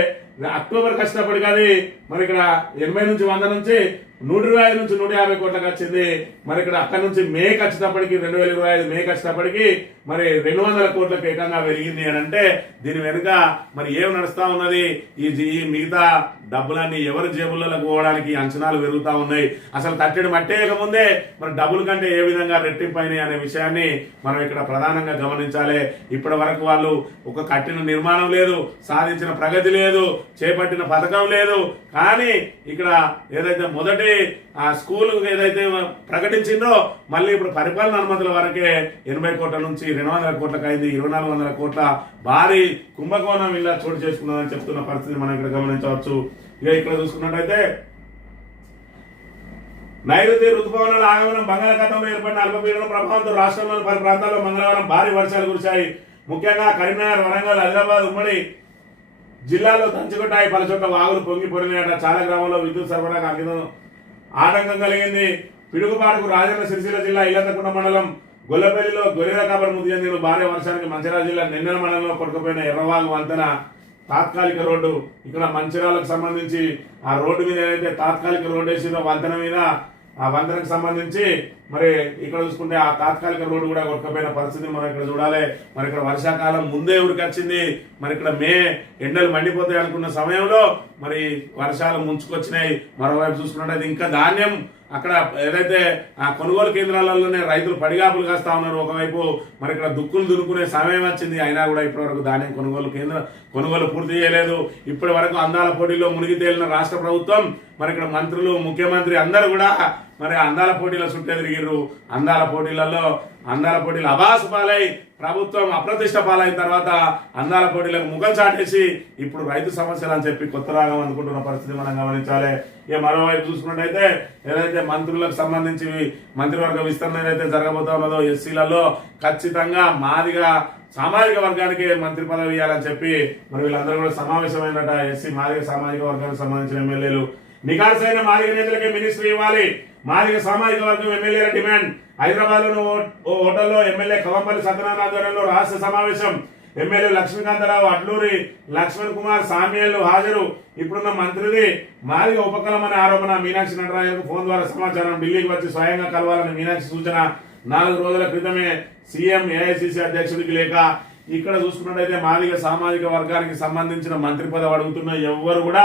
అక్టోబర్ కష్టపడి కాదు మరి ఇక్కడ 80 నుంచి 100 నుంచి 125 నుంచి 150 కోట్లకు వచ్చింది. మరి ఇక్కడ అక్కడ నుంచి మే వచ్చేటప్పటికి 2025 మే వచ్చేటప్పటికి మరి 200 కోట్లకు ఏకంగా పెరిగింది అని అంటే దీని వెనుక మరి ఏం నడుస్తా ఉన్నది, ఈ మిగతా డబ్బులన్నీ ఎవరి జేబులకు పోవడానికి అంచనాలు పెరుగుతా ఉన్నాయి. అసలు తట్టెడు మట్టేయకముందే మరి డబ్బుల కంటే ఏ విధంగా రెట్టింపైనాయి అనే విషయాన్ని మనం ఇక్కడ ప్రధానంగా గమనించాలి. ఇప్పటి వరకు వాళ్ళు ఒక కట్టిన నిర్మాణం లేదు, సాధించిన ప్రగతి లేదు, చేపట్టిన పథకం లేదు. కానీ ఇక్కడ ఏదైతే మొదటి ఆ స్కూల్ ఏదైతే ప్రకటించిందో మళ్ళీ ఇప్పుడు పరిపాలన అనుమతుల వరకే 80 కోట్ల నుంచి 200 కోట్లకు అయింది. 2,400 కోట్ల భారీ కుంభకోణం ఇలా చోటు చేసుకున్నదని చెప్తున్న పరిస్థితి మనం ఇక్కడ గమనించవచ్చు. ఇక ఇక్కడ చూసుకున్నట్టయితే నైరుతి రుతుపవనాల ఆగమనం, బంగాళాఖాతంలో ఏర్పడిన అల్పపీడనం ప్రభావంతో రాష్ట్రంలోని పలు ప్రాంతాల్లో మంగళవారం భారీ వర్షాలు కురిశాయి. ముఖ్యంగా కరీంనగర్, వరంగల్, ఆదిలాబాద్ ఉమ్మడి జిల్లాలో దంచుకొట్టాయి. పలు చోట్ల వాగులు పొంగి పొరినాయట. చాలా గ్రామాల్లో విద్యుత్ సరఫరాకు అంకితం ఆటంకం కలిగింది. పిడుగుపాటుకు రాజన్న సిరిసిల్ల జిల్లా ఇల్లంతకుంట మండలం గొల్లపల్లిలో గొర్రెల కాపరి మృతి చెందిన భారీ వర్షానికి మంచిర్యాల జిల్లా నిన్నెల మండలంలో కొట్టుకుపోయిన ఎర్రవాగు వంతెన తాత్కాలిక రోడ్డు. ఇక్కడ మంచిర్యాలకు సంబంధించి ఆ రోడ్డు మీద ఏదైతే తాత్కాలిక రోడ్డు వేసిందో వంతెన మీద ఆ వంతెనకు సంబంధించి మరి ఇక్కడ చూసుకుంటే ఆ తాత్కాలిక రోడ్డు కూడా కొట్టుకుపోయిన పరిస్థితిని మనం ఇక్కడ చూడాలి. మరి ఇక్కడ వర్షాకాలం ముందే ఊరికి వచ్చింది. మరి ఇక్కడ మే ఎండలు మండిపోతాయి అనుకున్న సమయంలో మరి వర్షాలు ముంచుకొచ్చినాయి. మరోవైపు చూసుకున్నట్లయితే ఇంకా ధాన్యం అక్కడ ఏదైతే ఆ కొనుగోలు కేంద్రాలలోనే రైతులు పడిగాపులు కాస్తా ఉన్నారు. ఒకవైపు మరి ఇక్కడ దుక్కులు దున్నుకునే సమయం వచ్చింది, అయినా కూడా ఇప్పటి వరకు ధాన్యం కొనుగోలు పూర్తి చేయలేదు. ఇప్పటి వరకు అందాల పోటీలో మునిగి తేలిన రాష్ట్ర ప్రభుత్వం మరి ఇక్కడ మంత్రులు, ముఖ్యమంత్రి అందరూ కూడా మరి అందాల పోటీల చుట్టే తిరిగిర్రు. అందాల పోటీలు అబాసు పాలై ప్రభుత్వం అప్రతిష్ట పాలైన తర్వాత అందాల పోటీలకు ముఖం చాటేసి ఇప్పుడు రైతు సమస్యలు అని చెప్పి కొత్త రాగం అందుకుంటున్న పరిస్థితి మనం గమనించాలి. ఇక మరోవైపు చూసుకున్నట్టయితే ఏదైతే మంత్రులకు సంబంధించి మంత్రివర్గ విస్తరణ ఏదైతే జరగబోతా ఉన్నదో ఎస్సీలలో ఖచ్చితంగా మాదిగా సామాజిక వర్గానికి మంత్రి పదవి ఇవ్వాలని చెప్పి మరి వీళ్ళందరూ కూడా సమావేశమైనట. ఎస్సీ మాదిగ సామాజిక వర్గానికి సంబంధించిన ఎమ్మెల్యేలు నికార్సైన మాదిగ నేతలకే మినిస్ట్రీ ఇవ్వాలి, మాదిగ సామాజిక వర్గం ఎమ్మెల్యేల డిమాండ్. హైదరాబాద్ లోని హోటల్లో ఎమ్మెల్యే కవంపల్లి సత్యనారాయణ ఆధ్వర్యంలో రహస్య సమావేశం. ఎమ్మెల్యే లక్ష్మీకాంతరావు, అడ్లూరి లక్ష్మణ్ కుమార్, సామ్యాలు హాజరు. ఇప్పుడున్న మంత్రిది మాదిగ ఉపకలమనే ఆరోపణ. మీనాక్షి నటరాజన్కు ఫోన్ ద్వారా సమాచారం. ఢిల్లీకి వచ్చి స్వయంగా కలవాలని మీనాక్షి సూచన. 4 రోజుల క్రితమే సీఎం ఏఐసిసి అధ్యక్షుడికి లేఖ. ఇక్కడ చూసుకున్నట్టయితే మాదిగ సామాజిక వర్గానికి సంబంధించిన మంత్రి పదవి అడుగుతున్న ఎవ్వరు కూడా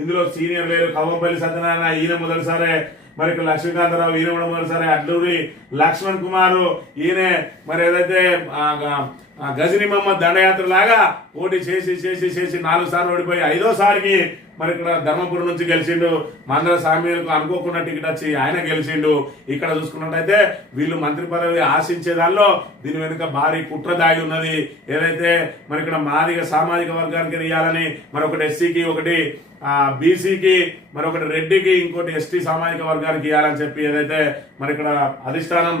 ఇందులో సీనియర్ లేరు. కవ్వంపల్లి సత్యనారాయణ ఈయన మొదటిసారే, మరి ఇక్కడ లక్ష్మీకాంతరావు ఈయన కూడా మొదటిసారి, అడ్లూరి లక్ష్మణ్ కుమార్ ఈయన మరి ఏదైతే గజనీ మహమ్మద్ దండయాత్ర లాగా పోటీ చేసి 4 సార్లు ఓడిపోయి 5వసారికి మరి ఇక్కడ ధర్మపురం నుంచి గెలిచిండు. మందర సామ్యులకు అనుకోకుండా టికెట్ వచ్చి ఆయన గెలిచిండు. ఇక్కడ చూసుకున్నట్టయితే వీళ్ళు మంత్రి పదవి ఆశించే దానిలో దీని వెనుక భారీ కుట్ర దాగి ఉన్నది. ఏదైతే మరి ఇక్కడ మాదిగ సామాజిక వర్గానికి ఇవ్వాలని, మరొకటి ఎస్సీకి, ఒకటి బీసీకి, మరొకటి రెడ్డికి, ఇంకోటి ఎస్టీ సామాజిక వర్గానికి ఇవ్వాలని చెప్పి ఏదైతే మరి ఇక్కడ అధిష్టానం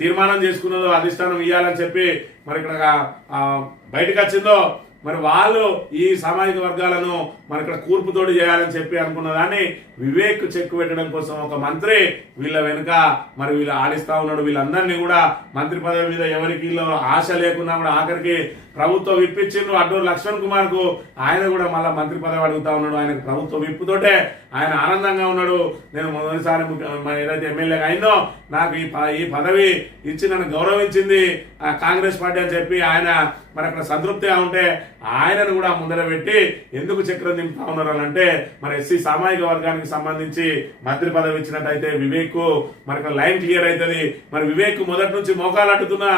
తీర్మానం చేసుకున్నదో, అధిష్టానం ఇవ్వాలని చెప్పి మరి ఇక్కడ బయటకు వచ్చిందో, మరి వాళ్ళు ఈ సామాజిక వర్గాలను మరి ఇక్కడ కూర్పుతోటి చేయాలని చెప్పి అనుకున్న దాన్ని వివేక్ చెక్ పెట్టడం కోసం ఒక మంత్రి వీళ్ళ వెనుక మరి వీళ్ళు ఆడిస్తా ఉన్నాడు. వీళ్ళందరినీ కూడా మంత్రి పదవి మీద ఎవరికి ఆశ లేకున్నా కూడా ఆఖరికి ప్రభుత్వం విప్పించిండు. అడ్డూరు లక్ష్మణ్ కుమార్ కు ఆయన కూడా మళ్ళీ మంత్రి పదవి అడుగుతా ఉన్నాడు. ఆయనకు ప్రభుత్వ విప్పుతోటే ఆయన ఆనందంగా ఉన్నాడు. నేను మొదటిసారి ఏదైతే ఎమ్మెల్యేగా అయిందో నాకు ఈ పదవి ఇచ్చి నన్ను గౌరవించింది కాంగ్రెస్ పార్టీ అని చెప్పి ఆయన మరి అక్కడ సంతృప్తిగా ఉంటే ఆయనను కూడా ముందర పెట్టి ఎందుకు చక్రం దింపుతా ఉన్నారు అని అంటే, మరి ఎస్సీ సామాజిక వర్గానికి సంబంధించి మంత్రి పదవి ఇచ్చినట్టయితే వివేక్ మరి ఇక్కడ లైన్ క్లియర్ అవుతుంది. మరి వివేక్ మొదటి నుంచి మోకాలు అడ్డుతున్న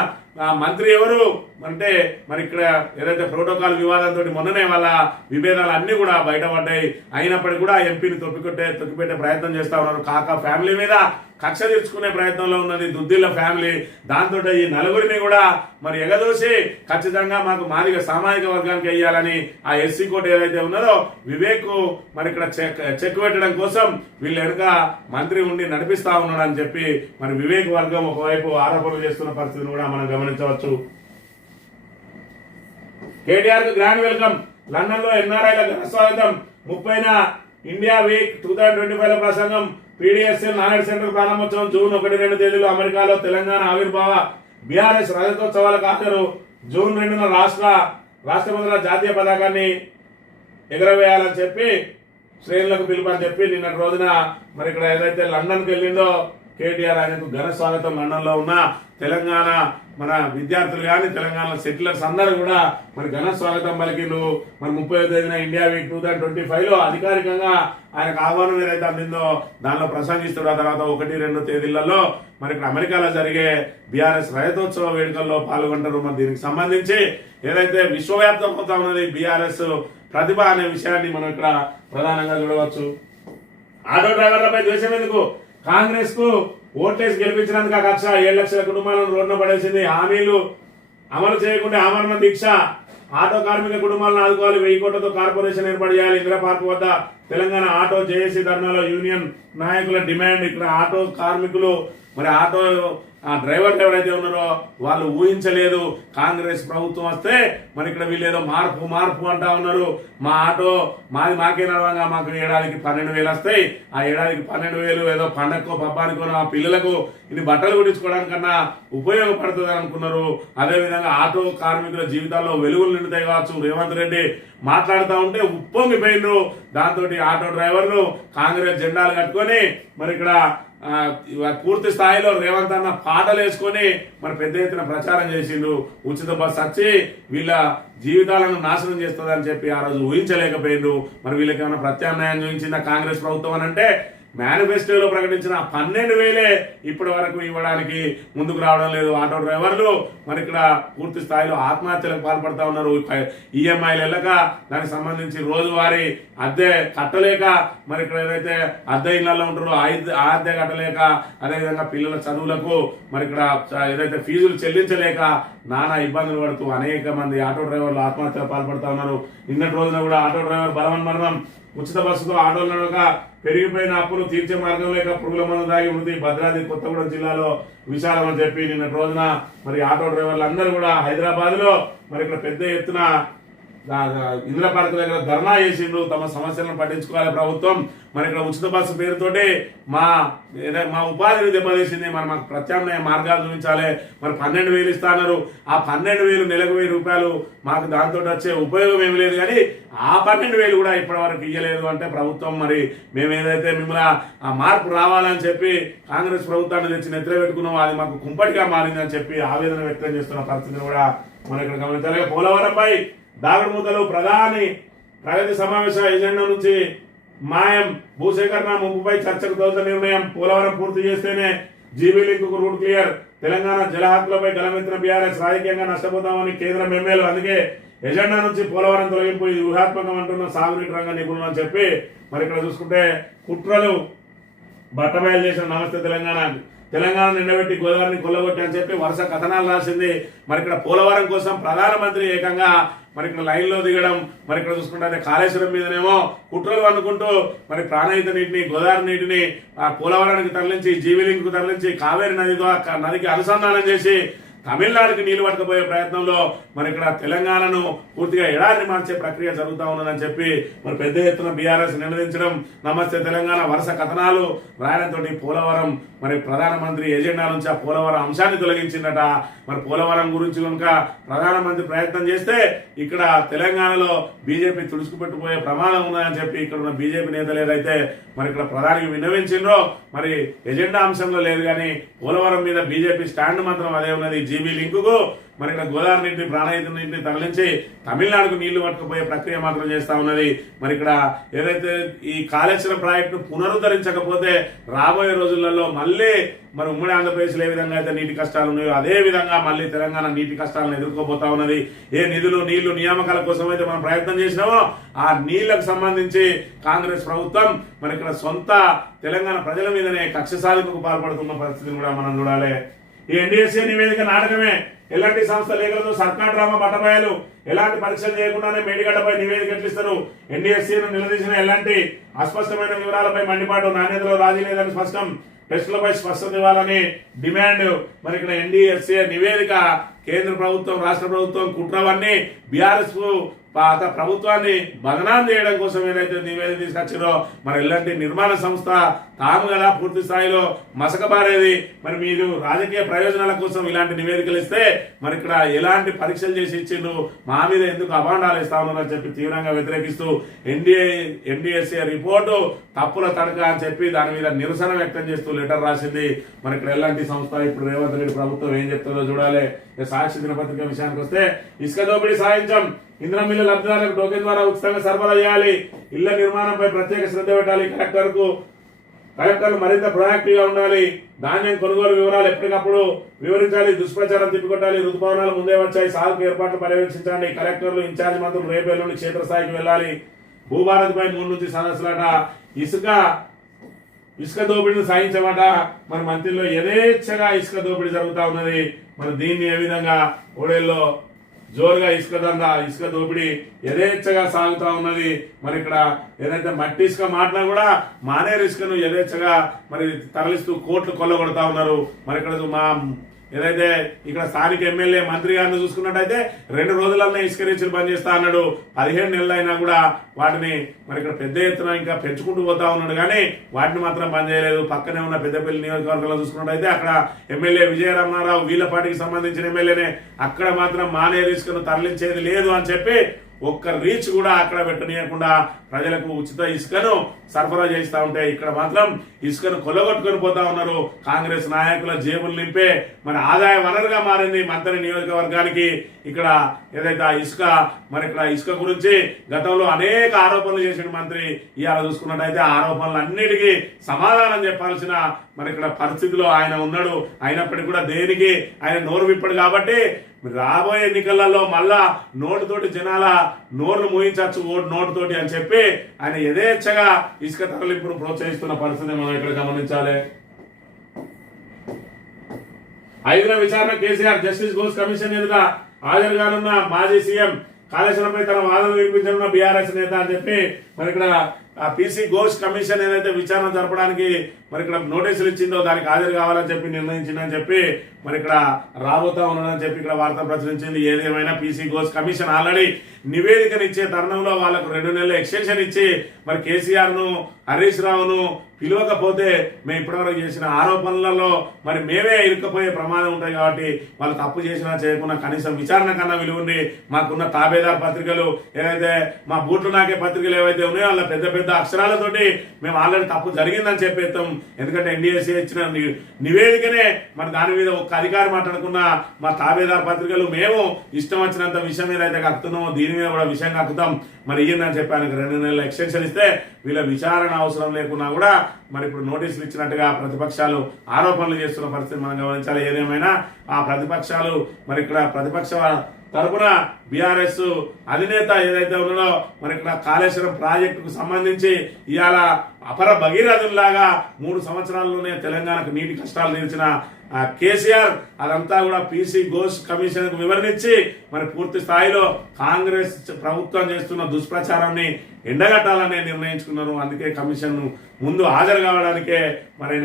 మంత్రి ఎవరు అంటే మరి ఇక్కడ ఏదైతే ప్రోటోకాల్ వివాదంతో మొన్ననే వాళ్ళ విభేదాలు అన్ని కూడా బయటపడ్డాయి. అయినప్పటికీ కూడా ఎంపీని తొక్కిపెట్టే ప్రయత్నం చేస్తా ఉన్నారు. కాకా ఫ్యామిలీ మీద కక్ష తీర్చుకునే ప్రయత్నంలో ఉన్నది దుద్దిల్ల ఫ్యామిలీ. దాంతో ఈ నలుగురిని కూడా మరి ఎగదోసి ఖచ్చితంగా మాకు మాదిగ సామాజిక వర్గానికి వెయ్యాలని ఆ ఎస్సీ కోట ఏదైతే ఉన్నదో వివేక్ మరి ఇక్కడ చెక్ పెట్టడం కోసం వీళ్ళు వెనుక మంత్రి ఉండి నడిపిస్తా ఉన్నాడు అని చెప్పి మరి వివేక్ వర్గం ఒకవైపు ఆరోపణలు చేస్తున్న పరిస్థితిని కూడా మనం గమనించవచ్చు. కేటీఆర్ కు గ్రాండ్ వెల్కమ్. లండన్ లో ఎన్ఆర్ఐల స్వాగతం. 30న ఇండియా వీక్ 2025 లో ప్రసంగం. పీడీఎస్ఎల్ నాలెడ్జ్ సెంటర్ ప్రారంభోత్సవం. జూన్ 1-2 తేదీలో అమెరికాలో తెలంగాణ ఆవిర్భావ. బీఆర్ఎస్ రజతోత్సవాలకు హాజరు. జూన్ 2న రాష్ట్రపతి జాతీయ పతాకాన్ని ఎగరవేయాలని చెప్పి శ్రేణులకు పిలుపు అని చెప్పి నిన్నటి రోజున మరి ఇక్కడ ఏదైతే లండన్ కు వెళ్ళిందో కేటీఆర్ ఆయనకు ఘన స్వాగతం. లండన్ లో ఉన్న తెలంగాణ మన విద్యార్థులు కానీ తెలంగాణ సెటిలర్స్ అందరూ కూడా మరి ఘన స్వాగతం పలికిండు. మరి 30వ తేదీన ఇండియా వీక్ 2025 లో అధికారికంగా ఆయనకు ఆహ్వానం ఏదైతే అందిందో దానిలో ప్రసంగిస్తాడు. ఆ తర్వాత 1-2 తేదీలలో మరి ఇక్కడ అమెరికాలో జరిగే బీఆర్ఎస్ రజతోత్సవ వేడుకల్లో పాల్గొంటారు. మరి దీనికి సంబంధించి ఏదైతే విశ్వవ్యాప్తం అవుతా ఉన్నది బీఆర్ఎస్ ప్రతిభ అనే విషయాన్ని మనం ఇక్కడ ప్రధానంగా చూడవచ్చు. ఆటో డ్రైవర్లపై ద్వేషం ఎందుకు? కాంగ్రెస్ కు ఓట్లేసి గెలిపించినందుకు ఆ కక్ష. 7 లక్షల కుటుంబాలను రోడ్డున పడేసింది. హామీలు అమలు చేయకుండా ఆమరణ దీక్ష. ఆటో కార్మిక కుటుంబాలను ఆదుకోవాలి. 1000 కోట్లతో కార్పొరేషన్ ఏర్పాటు చేయాలి. ఇందిరా పార్క్ వద్ద తెలంగాణ ఆటో జేఏసీ ధర్నాలో యూనియన్ నాయకుల డిమాండ్. ఇక్కడ ఆటో కార్మికులు మరి ఆటో డ్రైవర్లు ఎవరైతే ఉన్నారో వాళ్ళు ఊహించలేదు కాంగ్రెస్ ప్రభుత్వం వస్తే మరి ఇక్కడ వీళ్ళు ఏదో మార్పు అంటా ఉన్నారు. మా ఆటో మాకే నడవంగా మాకు ఏడాదికి 12,000 వస్తాయి. ఆ ఏడాదికి 12,000 ఏదో పండగకో పబ్బానికో ఆ పిల్లలకు ఇన్ని బట్టలు కుట్టించుకోవడానికన్నా ఉపయోగపడుతుంది అనుకున్నారు. అదేవిధంగా ఆటో కార్మికుల జీవితాల్లో వెలుగులు నిండుతాయి కావచ్చు. రేవంత్ రెడ్డి మాట్లాడుతూ ఉంటే ఉప్పొంగిపోయిండ్రు. దాంతో ఆటో డ్రైవర్లు కాంగ్రెస్ జెండాలు కట్టుకొని మరి ఇక్కడ పూర్తి స్థాయిలో రేవంత్ అన్న పాటలు వేసుకొని మరి పెద్ద ఎత్తున ప్రచారం చేసిండు. ఉచిత బస్ వచ్చి వీళ్ళ జీవితాలను నాశనం చేస్తుందని చెప్పి ఆ రోజు ఊహించలేకపోయిండు. మరి వీళ్ళకి ఏమైనా ప్రత్యామ్నాయం చూపించిందా కాంగ్రెస్ ప్రభుత్వం అని అంటే మేనిఫెస్టోలో ప్రకటించిన 12,000 ఇప్పటి వరకు ఇవ్వడానికి ముందుకు రావడం లేదు. ఆటో డ్రైవర్లు మరి ఇక్కడ పూర్తి స్థాయిలో ఆత్మహత్యలకు పాల్పడతా ఉన్నారు. ఈఎంఐలు వెళ్ళక దానికి సంబంధించి రోజువారీ అద్దె కట్టలేక మరి ఇక్కడ ఏదైతే అద్దె ఇళ్లలో ఉంటారో అద్దె కట్టలేక అదేవిధంగా పిల్లల చదువులకు మరి ఇక్కడ ఏదైతే ఫీజులు చెల్లించలేక నానా ఇబ్బందులు పడుతూ అనేక మంది ఆటో డ్రైవర్లు ఆత్మహత్యలకు పాల్పడతా ఉన్నారు. నిన్నటి రోజున కూడా ఆటో డ్రైవర్ బలవన్మరణం. ఉచిత బస్సుతో ఆటోలు నడవక పెరిగిపోయిన అప్పులు తీర్చే మార్గం లేక పురుగుల మందు దాగి మృతి. భద్రాద్రి కొత్తగూడెం జిల్లాలో విషాదం అని చెప్పి నిన్నటి రోజున మరి ఆటో డ్రైవర్లు అందరూ కూడా హైదరాబాద్ లో మరి ఇక్కడ పెద్ద ఎత్తున ఇందిరా పార్క్ దగ్గర ధర్నా చేసిండ్రు. తమ సమస్యలను పట్టించుకోవాలి ప్రభుత్వం. మరి ఇక్కడ ఉచిత బస్సు పేరుతోటి మా ఉపాధిని దెబ్బతీసింది. మరి మాకు ప్రత్యామ్నాయ మార్గాలు చూపించాలి. మరి 12,000 ఇస్తా అన్నారు. ఆ 12,000 నెలకు 1,000 రూపాయలు మాకు దాంతో వచ్చే ఉపయోగం ఏమి లేదు. కానీ ఆ 12,000 కూడా ఇప్పటి వరకు ఇయ్యలేదు అంటే ప్రభుత్వం మరి మేము ఏదైతే మిమ్మల్ని ఆ మార్పు రావాలని చెప్పి కాంగ్రెస్ ప్రభుత్వాన్ని తెచ్చి నెత్తిన పెట్టుకున్నాం, అది మాకు కుంపటిగా మారిందని చెప్పి ఆవేదన వ్యక్తం చేస్తున్న పరిస్థితిని కూడా మనం ఇక్కడ గమనించాలి. పోలవరంపై దాగుడు మూతలు ప్రగతి సమావేశ ఎజెండా నుంచి మాయం. భూసేకరణ ముప్పుపై చర్చకు తొలుత నిర్ణయం. పోలవరం పూర్తి చేస్తేనే GB link route clear. Telangana జల హక్కులపై గలమెత్తిన బీఆర్ఎస్ రాజకీయంగా నష్టపోతామని కేంద్రం ఎమ్మెల్యేలు. అందుకే ఎజెండా నుంచి పోలవరం తొలగింపు ఇది వ్యూహాత్మకం అంటున్న సాగునీటి రంగ నిపుణులు అని చెప్పి మరి ఇక్కడ చూసుకుంటే కుట్రలు బట్టబయలు చేసిన నమస్తే తెలంగాణ నిండబెట్టి గోదావరిని కొల్లగొట్టి అని చెప్పి వరుస కథనాలు రాసింది. మరి ఇక్కడ పోలవరం కోసం ప్రధానమంత్రి ఏకంగా మరి ఇక్కడ లైన్లో దిగడం. మరి ఇక్కడ చూసుకుంటే కాళేశ్వరం మీదనేమో కుట్రలు అనుకుంటూ మరి ప్రాణహిత నీటిని గోదావరి నీటిని పోలవరానికి తరలించి జీవీ లింక్ తరలించి కావేరి నదికి అనుసంధానం చేసి తమిళనాడుకి నీళ్లు పట్టకపోయే ప్రయత్నంలో మరి ఇక్కడ తెలంగాణను పూర్తిగా ఎడారిని మార్చే ప్రక్రియ జరుగుతూ ఉన్నదని చెప్పి మరి పెద్ద ఎత్తున బీఆర్ఎస్ నినదించడం. నమస్తే తెలంగాణ వరుస కథనాలు రాయడంతో పోలవరం మరి ప్రధానమంత్రి ఎజెండా నుంచి ఆ పోలవరం అంశాన్ని తొలగించిందట. మరి పోలవరం గురించి కనుక ప్రధానమంత్రి ప్రయత్నం చేస్తే ఇక్కడ తెలంగాణలో బీజేపీ తుడుచుకుపెట్టుకుపోయే ప్రమాదం ఉన్నదని చెప్పి ఇక్కడ ఉన్న బీజేపీ నేతలు ఏదైతే మరి ఇక్కడ ప్రధానికి విన్నవించిండ్రో మరి ఎజెండా అంశంలో లేదు. కానీ పోలవరం మీద బీజేపీ స్టాండ్ మాత్రం అదే ఉన్నది. జీబీ లింకుకు మరి ఇక్కడ గోదావరి నీటిని ప్రాణహిత నీటిని తరలించి తమిళనాడుకు నీళ్లు పట్టుకుపోయే ప్రక్రియ మాత్రం చేస్తా ఉన్నది. మరి ఇక్కడ ఏదైతే ఈ కాళేశ్వరం ప్రాజెక్టును పునరుద్ధరించకపోతే రాబోయే రోజులలో మళ్ళీ మరి ఉమ్మడి ఆంధ్రప్రదేశ్లో ఏ విధంగా అయితే నీటి కష్టాలు ఉన్నాయో అదే విధంగా మళ్ళీ తెలంగాణ నీటి కష్టాలను ఎదుర్కోబోతా ఉన్నది. ఏ నీళ్లు నియామకాల కోసం అయితే మనం ప్రయత్నం చేసినామో ఆ నీళ్లకు సంబంధించి కాంగ్రెస్ ప్రభుత్వం మరి ఇక్కడ సొంత తెలంగాణ ప్రజల మీదనే కక్ష సాధింపుకు పాల్పడుతున్న పరిస్థితిని కూడా మనం చూడాలి. ఈ ఎన్డీఎస్ఏ నివేదిక నాటకమే. ఎలాంటి సంస్థ లేఖలతో సర్కార్ డ్రామా బట్టబయలు. ఎలాంటి పరీక్షలు చేయకుండానే మేడిగడ్డపై నివేదిక ఎట్లిస్తారు. ఎన్డీఎస్సీను నిలదీసిన ఎలాంటి అస్పష్టమైన వివరాలపై మండిపాటు. నాణ్యతలో రాజీ లేదని స్పష్టం. టెస్టులపై స్పష్టత ఇవ్వాలని డిమాండ్. మరి ఇక్కడ ఎన్డీఎస్ఏ నివేదిక కేంద్ర ప్రభుత్వం రాష్ట్ర ప్రభుత్వం కుట్రవన్నీ బీఆర్ఎస్ పాత ప్రభుత్వాన్ని బదనాం చేయడం కోసం ఏదైతే నివేదిక తీసుకొచ్చారో మరి ఇలాంటి నిర్మాణ సంస్థ తాము కదా పూర్తి స్థాయిలో మసకబారేది. మరి మీరు రాజకీయ ప్రయోజనాల కోసం ఇలాంటి నివేదికలు ఇస్తే మరి ఇక్కడ ఎలాంటి పరీక్షలు చేసి ఇచ్చిండ్రు, మా మీద ఎందుకు అభాండాలు ఇస్తా ఉన్నారని చెప్పి తీవ్రంగా వ్యతిరేకిస్తూ ఎన్డీఎస్ఏ రిపోర్టు తప్పుల తడక అని చెప్పి దాని మీద నిరసన వ్యక్తం చేస్తూ లెటర్ రాసింది. మరి ఇక్కడ ఎలాంటి సంస్థ ఇప్పుడు రేవంత్ రెడ్డి ప్రభుత్వం ఏం చెప్తుందో చూడాలి. సాక్షి దినపత్రిక విషయానికి వస్తే ఇసుక దోపిడీ సాధించాం. ఇంధనం మిల్లు లబ్ధిదారులకు టోకెన్ ద్వారా ఉచితంగా సరఫరా చేయాలి. ఇళ్ల నిర్మాణంపై ప్రత్యేక శ్రద్ధ పెట్టాలి. కలెక్టర్లు మరింత ప్రొయాక్టివ్ గా ఉండాలి. ధాన్యం కొనుగోలు వివరాలు ఎప్పటికప్పుడు వివరించాలి. దుష్ప్రచారం తిప్పికొట్టాలి. ఋతుపవనాలు ముందే వచ్చాయి. సాగుకు ఏర్పాట్లు పర్యవేక్షించండి. కలెక్టర్లు ఇన్ఛార్జ్ మంత్రులు రేపు ఎల్లుండి క్షేత్రస్థాయికి వెళ్ళాలి. భూభారత్ పై 3 నుంచి సదస్సులట. ఇసుక దోపిడీని సాధించమాట. మరి మంత్రిలో యథేచ్ఛగా ఇసుక దోపిడీ జరుగుతా ఉన్నది. మరి దీన్ని ఏ విధంగా ఓడేల్లో జోరుగా ఇసుక దోపిడీ యథేచ్ఛగా సాగుతా ఉన్నది. మరి ఇక్కడ ఏదైతే మట్టి ఇసుక మాటనా కూడా మానేరు ఇసుకను యథేచ్ఛగా మరి తరలిస్తూ కోట్లు కొల్లగొడతా ఉన్నారు. మరి ఇక్కడ ఏదైతే ఇక్కడ స్థానిక ఎమ్మెల్యే మంత్రి గారిని చూసుకున్నట్టయితే 2 రోజులన్నా ఇసుక రీచ్లు బంద్ చేస్తా అన్నాడు. 17 నెలలు అయినా కూడా వాటిని మరి ఇక్కడ పెద్ద ఎత్తున ఇంకా పెంచుకుంటూ పోతా ఉన్నాడు. కానీ వాటిని మాత్రం బంద్ చేయలేదు. పక్కనే ఉన్న పెద్దపల్లి నియోజకవర్గంలో చూసుకున్నట్టయితే అక్కడ ఎమ్మెల్యే విజయరమణారావు వీళ్ళపాటికి సంబంధించిన ఎమ్మెల్యేనే అక్కడ మాత్రం మానేరు ఇసుకను తరలించేది లేదు అని చెప్పి ఒక్క రీచ్ కూడా అక్కడ పెట్టనీయకుండా ప్రజలకు ఉచిత ఇసుకను సరఫరా చేస్తా ఉంటే ఇక్కడ మాత్రం ఇసుకను కొల్లగొట్టుకొని పోతా ఉన్నారు. కాంగ్రెస్ నాయకుల జేబులు నింపే మన ఆదాయ వనరుగా మారింది మంత్రి నియోజకవర్గానికి. ఇక్కడ ఏదైతే ఇసుక మరి ఇక్కడ ఇసుక గురించి గతంలో అనేక ఆరోపణలు చేసిన మంత్రి ఇవాళ చూసుకున్నట్టయితే ఆరోపణలన్నిటికీ సమాధానం చెప్పాల్సిన మరి ఇక్కడ పరిస్థితిలో ఆయన ఉన్నాడు. అయినప్పటికీ కూడా దేనికి ఆయన నోరు విప్పడు. కాబట్టి రాబోయే ఎన్నికలలో మళ్ళా నోటుతోటి జనాల నోర్లు మూయించచ్చు నోటుతోటి అని చెప్పి ఆయన యథేచ్ఛగా ఇసుక తరలింపును ప్రోత్సహిస్తున్న పరిస్థితి మనం ఇక్కడ గమనించాలి. 5వ విచారణ కేసీఆర్ జస్టిస్ ఘోష్ కమిషన్ ఎదుట హాజరుగానున్న మాజీ సీఎం కాళేశ్వరంపై తన వాదనలు వినిపించనున్న బీఆర్ఎస్ నేత అని చెప్పి మరి ఇక్కడ ఆ పీసీ ఘోష్ కమిషన్ ఏదైతే విచారణ జరపడానికి మరి ఇక్కడ నోటీసులు ఇచ్చిందో దానికి హాజరు కావాలని చెప్పి నిర్ణయించిందని చెప్పి మరి ఇక్కడ రాబోతా ఉన్నాడని చెప్పి ఇక్కడ వార్త ప్రచురించింది. ఏదేమైనా పీసీ ఘోష్ కమిషన్ ఆల్రెడీ నివేదికనిచ్చే తరుణంలో వాళ్ళకు 2 నెలల ఎక్స్టెన్షన్ ఇచ్చి మరి కేసీఆర్ ను హరీష్ రావును పిలవకపోతే మేము ఇప్పటివరకు చేసిన ఆరోపణలలో మరి మేమే ఇరుక్కపోయే ప్రమాదం ఉంటాయి కాబట్టి వాళ్ళు తప్పు చేసినా చేయకుండా కనీసం విచారణ కన్నా విలువండి. మాకున్న తాబేదార్ పత్రికలు ఏదైతే మా బూట్లు నాకే పత్రికలు ఏవైతే ఉన్నాయో వాళ్ళ పెద్ద పెద్ద అక్షరాలతోటి మేము ఆల్రెడీ తప్పు జరిగిందని చెప్పేస్తాం. ఎందుకంటే ఎన్డీఎస్సీ ఇచ్చిన నివేదికనే మరి దాని మీద ఒక్క అధికారి మాట్లాడుకున్న మా తాబేదార్ పత్రికలు మేము ఇష్టం వచ్చినంత విషయం మీద అయితే కక్కుతున్నామో దీని మీద కూడా విషయం కక్కుతాం. మరి ఇయ్యిందని చెప్పాను 2 నెలల ఎక్స్టెన్షన్ ఇస్తే వీళ్ళ విచారణ అవసరం లేకున్నా కూడా మరి ఇప్పుడు నోటీసులు ఇచ్చినట్టుగా ప్రతిపక్షాలు ఆరోపణలు చేస్తున్న పరిస్థితి మనం గమనించాలి. ఏదేమైనా ఆ ప్రతిపక్షాలు మరి ఇక్కడ ప్రతిపక్ష తరపున బీఆర్ఎస్ అధినేత ఏదైతే ఉన్నదో మరి ఇక్కడ కాళేశ్వరం ప్రాజెక్టుకు సంబంధించి ఇవాళ అపర భగీరథుల్లాగా 3 సంవత్సరాల్లోనే తెలంగాణకు నీటి కష్టాలు తీర్చిన కేసీఆర్ అదంతా కూడా పీసీ ఘోష్ కమిషన్ కు వివరణించి మరి పూర్తి స్థాయిలో కాంగ్రెస్ ప్రభుత్వం చేస్తున్న దుష్ప్రచారాన్ని ఎండగట్టాలని నిర్ణయించుకున్నారు. అందుకే కమిషన్ ముందు హాజరు కావడానికే మరి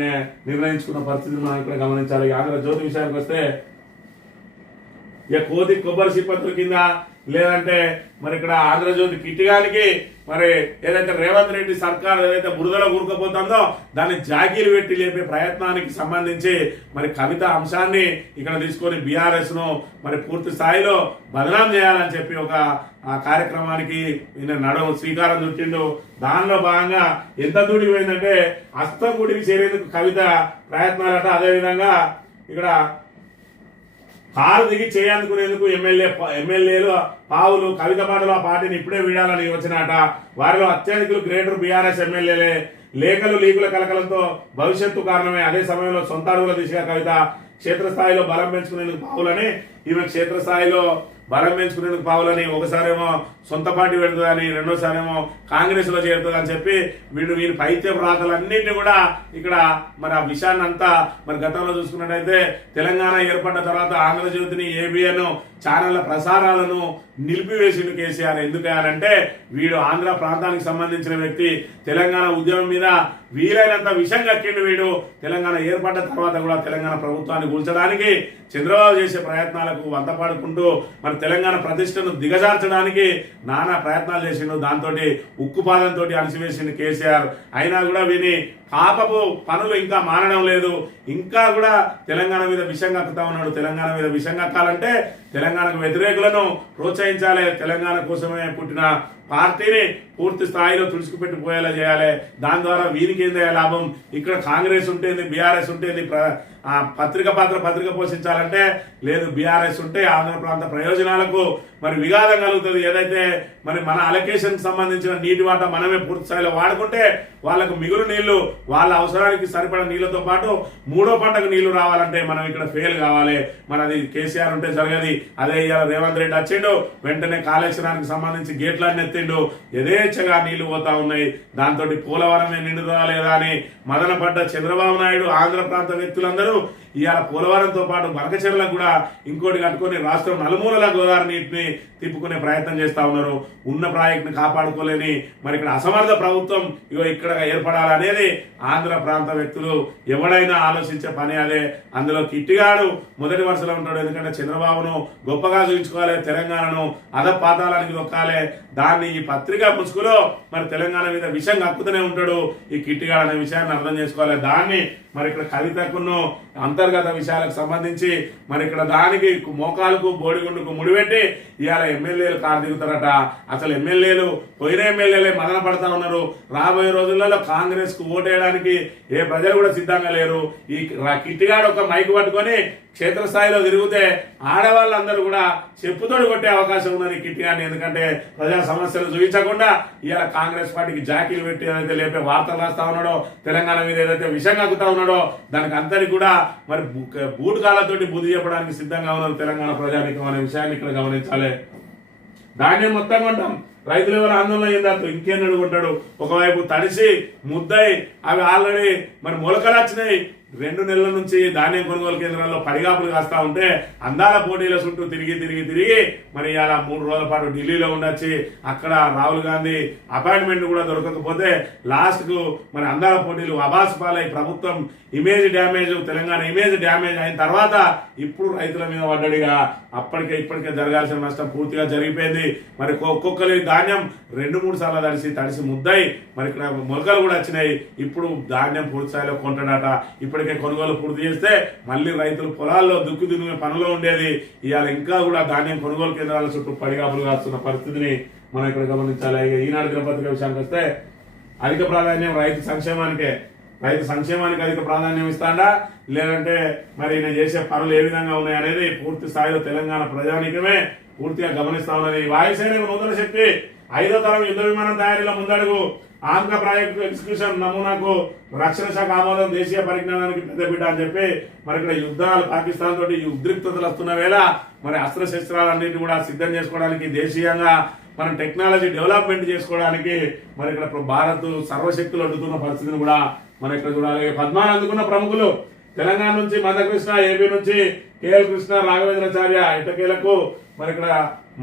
నిర్ణయించుకున్న పరిస్థితిని మనం ఇక్కడ గమనించాలి. ఆంధ్రజ్యోతి విషయానికి వస్తే ఇక కోతి కొబ్బరి సిప్పత్తుల కింద లేదంటే మరి ఇక్కడ ఆంధ్రజ్యోతి కిట్టిగానికి మరి ఏదైతే రేవంత్ రెడ్డి సర్కార్ ఏదైతే బురదలో కూరుకుపోతుందో దాన్ని జాకీలు పెట్టి లేపే ప్రయత్నానికి సంబంధించి మరి కవిత అంశాన్ని ఇక్కడ తీసుకొని బీఆర్ఎస్ ను మరి పూర్తి స్థాయిలో బదనాం చేయాలని చెప్పి ఒక కార్యక్రమానికి శ్రీకారం చుట్టిండు. దానిలో భాగంగా ఎంత దూడికి పోయిందంటే అస్తం గుడికి చేరేందుకు కవిత ప్రయత్నాలట. అదేవిధంగా ఇక్కడ కారు దిగి చేయాలనుకునేందుకు ఎమ్మెల్యేలు పావులు కవిత పాటలు ఆ పార్టీని ఇప్పుడే వీడాలని వచ్చినట. వారిలో అత్యధికులు గ్రేటర్ బీఆర్ఎస్ ఎమ్మెల్యేలే. లేఖలు లీకుల కలకలంతో భవిష్యత్తు కారణమే. అదే సమయంలో సొంత అడుగుల దిశగా కవిత క్షేత్రస్థాయిలో బలం పెంచుకునేందుకు పావులని ఈమె క్షేత్రస్థాయిలో బలం పెంచుకునేందుకు పావులని ఒకసారేమో సొంత పార్టీ పెడుతుందని రెండోసారేమో కాంగ్రెస్ లో చేరుతుందని చెప్పి వీరి పైత్య ప్రాంతాలన్నింటినీ కూడా ఇక్కడ మరి ఆ విషయాన్ని అంతా మరి గతంలో చూసుకున్నట్టయితే తెలంగాణ ఏర్పడ్డ తర్వాత ఆంధ్రజ్యోతిని ఏబిఎన్ ఛానళ్ల ప్రసారాలను నిలిపివేసిండు కేసీఆర్. ఎందుకంటే వీడు ఆంధ్ర ప్రాంతానికి సంబంధించిన వ్యక్తి. తెలంగాణ ఉద్యమం మీద వీలైనంత విషయం కక్కిండు వీడు. తెలంగాణ ఏర్పడ్డ తర్వాత కూడా తెలంగాణ ప్రభుత్వాన్ని కూల్చడానికి చంద్రబాబు చేసే ప్రయత్నాలకు వంతపాడుకుంటూ మరి తెలంగాణ ప్రతిష్టను దిగజార్చడానికి నానా ప్రయత్నాలు చేసిండు. దాంతో ఉక్కుపాదంతో అణిచివేసిండు కేసీఆర్. అయినా కూడా వీని పాపపు పనులు ఇంకా మానడం లేదు. ఇంకా కూడా తెలంగాణ మీద విషం కక్కుతా ఉన్నాడు. తెలంగాణ మీద విషం కక్కాలంటే తెలంగాణకు వ్యతిరేకులను ప్రోత్సహించాలి. తెలంగాణ కోసమే పుట్టిన పార్టీని పూర్తి స్థాయిలో తుడుచుకుపెట్టిపోయేలా చేయాలి. దాని ద్వారా వీరికి ఏందే లాభం? ఇక్కడ కాంగ్రెస్ ఉంటుంది, బీఆర్ఎస్ ఉంటుంది. పత్రిక పోషించాలంటే లేదు, బీఆర్ఎస్ ఉంటే ఆంధ్ర ప్రాంత ప్రయోజనాలకు మరి విఘాతం కలుగుతుంది. ఏదైతే మరి మన అలొకేషన్ సంబంధించిన నీటి వాటా మనమే పూర్తి స్థాయిలో వాడుకుంటే వాళ్ళకు మిగులు నీళ్లు వాళ్ళ అవసరానికి సరిపడా నీళ్లతో పాటు 3వ పంటకు నీళ్లు రావాలంటే మనం ఇక్కడ ఫెయిల్ కావాలి. మరి అది కేసీఆర్ ఉంటే జరగది. అదే ఇవాళ రేవంత్ రెడ్డి వచ్చిండు, వెంటనే కాళేశ్వరానికి సంబంధించి గేట్లన్నీ ఎత్తిండు. యథేచ్ఛగా నీళ్లు పోతా ఉన్నాయి. దాంతో పోలవరమే నిండుదా లేదా అని మదనపడ్డ చంద్రబాబు నాయుడు ఆంధ్ర ప్రాంత వ్యక్తులందరూ ఇవాళ పోలవరంతో పాటు బనకచెర్లకు కూడా ఇంకోటి కట్టుకొని రాష్ట్రం నలుమూలల గోదావరి నీటిని తిప్పుకునే ప్రయత్నం చేస్తా ఉన్నారు. ఉన్న ప్రాజెక్ట్ ని కాపాడుకోలేని మరి ఇక్కడ అసమర్థ ప్రభుత్వం ఇక్కడ ఏర్పడాలనేది ఆంధ్ర ప్రాంత వ్యక్తులు ఎవడైనా ఆలోచించే పని అదే. అందులో కిట్టిగాడు మొదటి వరుసలో ఉంటాడు. ఎందుకంటే చంద్రబాబును గొప్పగా చూపించుకోవాలి, తెలంగాణను అధపాతాళానికి దొక్కాలి. దాన్ని ఈ పత్రికా పుచ్చుకులో మరి తెలంగాణ మీద విషయం కక్కుతూనే ఉంటాడు ఈ కిట్టిగాడు అనే విషయాన్ని అర్థం చేసుకోవాలి. దాన్ని మరి ఇక్కడ కవితకును అంతర్గత విషయాలకు సంబంధించి మరి ఇక్కడ దానికి మోకాలకు బోడిగుండుకు ముడిపెట్టి ఇవాళ ఎమ్మెల్యేలు కారు దిగుతారట. అసలు ఎమ్మెల్యేలు పోయిన ఎమ్మెల్యేలే మదన పడతా ఉన్నారు. రాబోయే రోజులలో కాంగ్రెస్ కు ఓటేయడానికి ఏ ప్రజలు కూడా సిద్ధంగా లేరు. ఈ కిట్టిగాడు ఒక మైకు పట్టుకొని క్షేత్రస్థాయిలో తిరిగితే ఆడవాళ్ళందరూ కూడా చెప్పుతోడు కొట్టే అవకాశం ఉన్నది కిట్టిగాడిని. ఎందుకంటే ప్రజా సమస్యలు చూపించకుండా ఇవాళ కాంగ్రెస్ పార్టీకి జాకీలు పెట్టి ఏదైతే లేపే వార్తలు రాస్తా ఉన్నాడో, తెలంగాణ మీద ఏదైతే విషం కక్కుతా ఉన్నాడో దానికి అందరికి కూడా మరి బూటకాలతోటి బుద్ధి చెప్పడానికి సిద్ధంగా ఉన్నారు తెలంగాణ ప్రజానీకం అనే విషయాన్ని ఇక్కడ గమనించాలి. ధాన్యం మొత్తం కొంటాం, రైతులు ఎవరు ఆందోళన అయ్యిందారు ఇంకేం అడుగుంటాడు. ఒకవైపు తడిసి ముద్దయి అవి ఆల్రెడీ మరి మొలకలు వచ్చినాయి, 2 నెలల నుంచి ధాన్యం కొనుగోలు కేంద్రాల్లో పడిగాపులు కాస్తా ఉంటే అందాల పోటీల చుట్టూ తిరిగి మరి ఇలా 3 రోజుల పాటు ఢిల్లీలో ఉండొచ్చి అక్కడ రాహుల్ గాంధీ అపాయింట్మెంట్ కూడా దొరకకపోతే లాస్ట్ కు మరి అందాల పోటీలు అబాస్ పాలై ప్రభుత్వం image damage, Telangana image damage అయిన తర్వాత ఇప్పుడు రైతుల మీద పడ్డడిగా ఇప్పటికే జరగాల్సిన నష్టం పూర్తిగా జరిగిపోయింది. మరి ఒక్కొక్కరి ధాన్యం 2-3 సార్లు తడిసి ముద్దాయి మరి ఇక్కడ మొలకలు కూడా వచ్చినాయి. ఇప్పుడు ధాన్యం పూర్తి స్థాయిలో కొంటాడట. ఇప్పటికే కొనుగోలు పూర్తి చేస్తే మళ్ళీ రైతులు పొలాల్లో దున్నే పనిలో ఉండేది. ఇవాళ ఇంకా కూడా ధాన్యం కొనుగోలు కేంద్రాల చుట్టూ పడిగాపులు కాస్తున్న పరిస్థితిని మనం ఇక్కడ గమనించాలి. ఈనాడు దినపత్రిక విషయానికి వస్తే అధిక ప్రాధాన్యం రైతు సంక్షేమానికి అధిక ప్రాధాన్యం ఇస్తాడా, లేదంటే మరి నేను చేసే పనులు ఏ విధంగా ఉన్నాయనేది పూర్తి స్థాయిలో తెలంగాణ ప్రజానికమే పూర్తిగా గమనిస్తా ఉన్నది. వాయుసేనకు నూతన శక్తి 5వ తరం యుద్ధ విమానం తయారీలో ముందడుగు. ఆంధ్ర ప్రాజెక్టు ఎగ్జిక్యూషన్ నమూనాకు రక్షణ శాఖ ఆమోదం, దేశీయ పరిజ్ఞానానికి పెద్దబిడ్డ అని చెప్పి మరి ఇక్కడ యుద్ధాలు పాకిస్తాన్ తోటి ఉద్రిక్తతలు వస్తున్న వేళ మరి అస్త్రశస్త్రాలన్నింటినీ కూడా సిద్ధం చేసుకోవడానికి, దేశీయంగా మనం టెక్నాలజీ డెవలప్మెంట్ చేసుకోవడానికి మరి ఇక్కడ భారత్ సర్వశక్తులు అడ్డుతున్న పరిస్థితిని కూడా మనం ఇక్కడ చూడాలి. పద్మాలు అందుకున్న ప్రముఖులు తెలంగాణ నుంచి మందకృష్ణ, ఏపీ నుంచి కేఎల్ కృష్ణ, రాఘవేంద్రాచార్య ఇటకేలకు మరి ఇక్కడ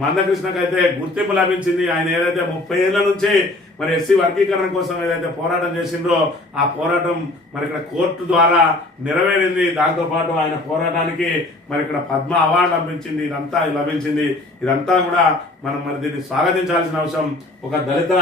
మందకృష్ణకైతే గుర్తింపు లభించింది. ఆయన ఏదైతే 30 ఏళ్ల నుంచి మరి ఎస్సీ వర్గీకరణ కోసం ఏదైతే పోరాటం చేసిండ్రో ఆ పోరాటం మరి ఇక్కడ కోర్టు ద్వారా నెరవేరింది. దాంతో పాటు ఆయన పోరాటానికి మరి ఇక్కడ పద్మ అవార్డు లభించింది. ఇదంతా కూడా మనం మరి దీన్ని స్వాగతించాల్సిన అవసరం. ఒక దళిత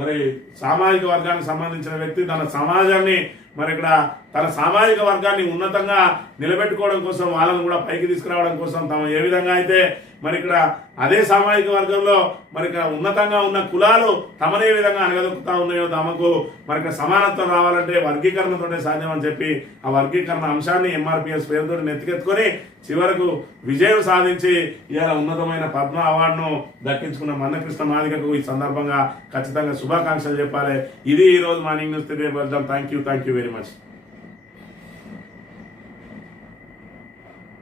మరి సామాజిక వర్గానికి సంబంధించిన వ్యక్తి తన సమాజాన్ని మరి ఇక్కడ తన సామాజిక వర్గాన్ని ఉన్నతంగా నిలబెట్టుకోవడం కోసం, వాళ్ళని కూడా పైకి తీసుకురావడం కోసం తమ ఏ విధంగా అయితే మరి ఇక్కడ అదే సామాజిక వర్గంలో మరి ఇక్కడ ఉన్నతంగా ఉన్న కులాలు తమనే విధంగా అనగదొక్కుతా ఉన్నాయో తమకు మరి ఇక్కడ సమానత్వం రావాలంటే వర్గీకరణతోనే సాధ్యం అని చెప్పి ఆ వర్గీకరణ అంశాన్ని ఎంఆర్పిఎస్ పేరుతో నెత్తికెత్తుకొని చివరకు విజయం సాధించి ఇలా ఉన్నతమైన పద్మ అవార్డును దక్కించుకున్న మందకృష్ణ మాదిగకు ఈ సందర్భంగా ఖచ్చితంగా శుభాకాంక్షలు చెప్పాలి. ఇది ఈ రోజు మార్నింగ్ న్యూస్ తెలియపరచడం. Thank you very much.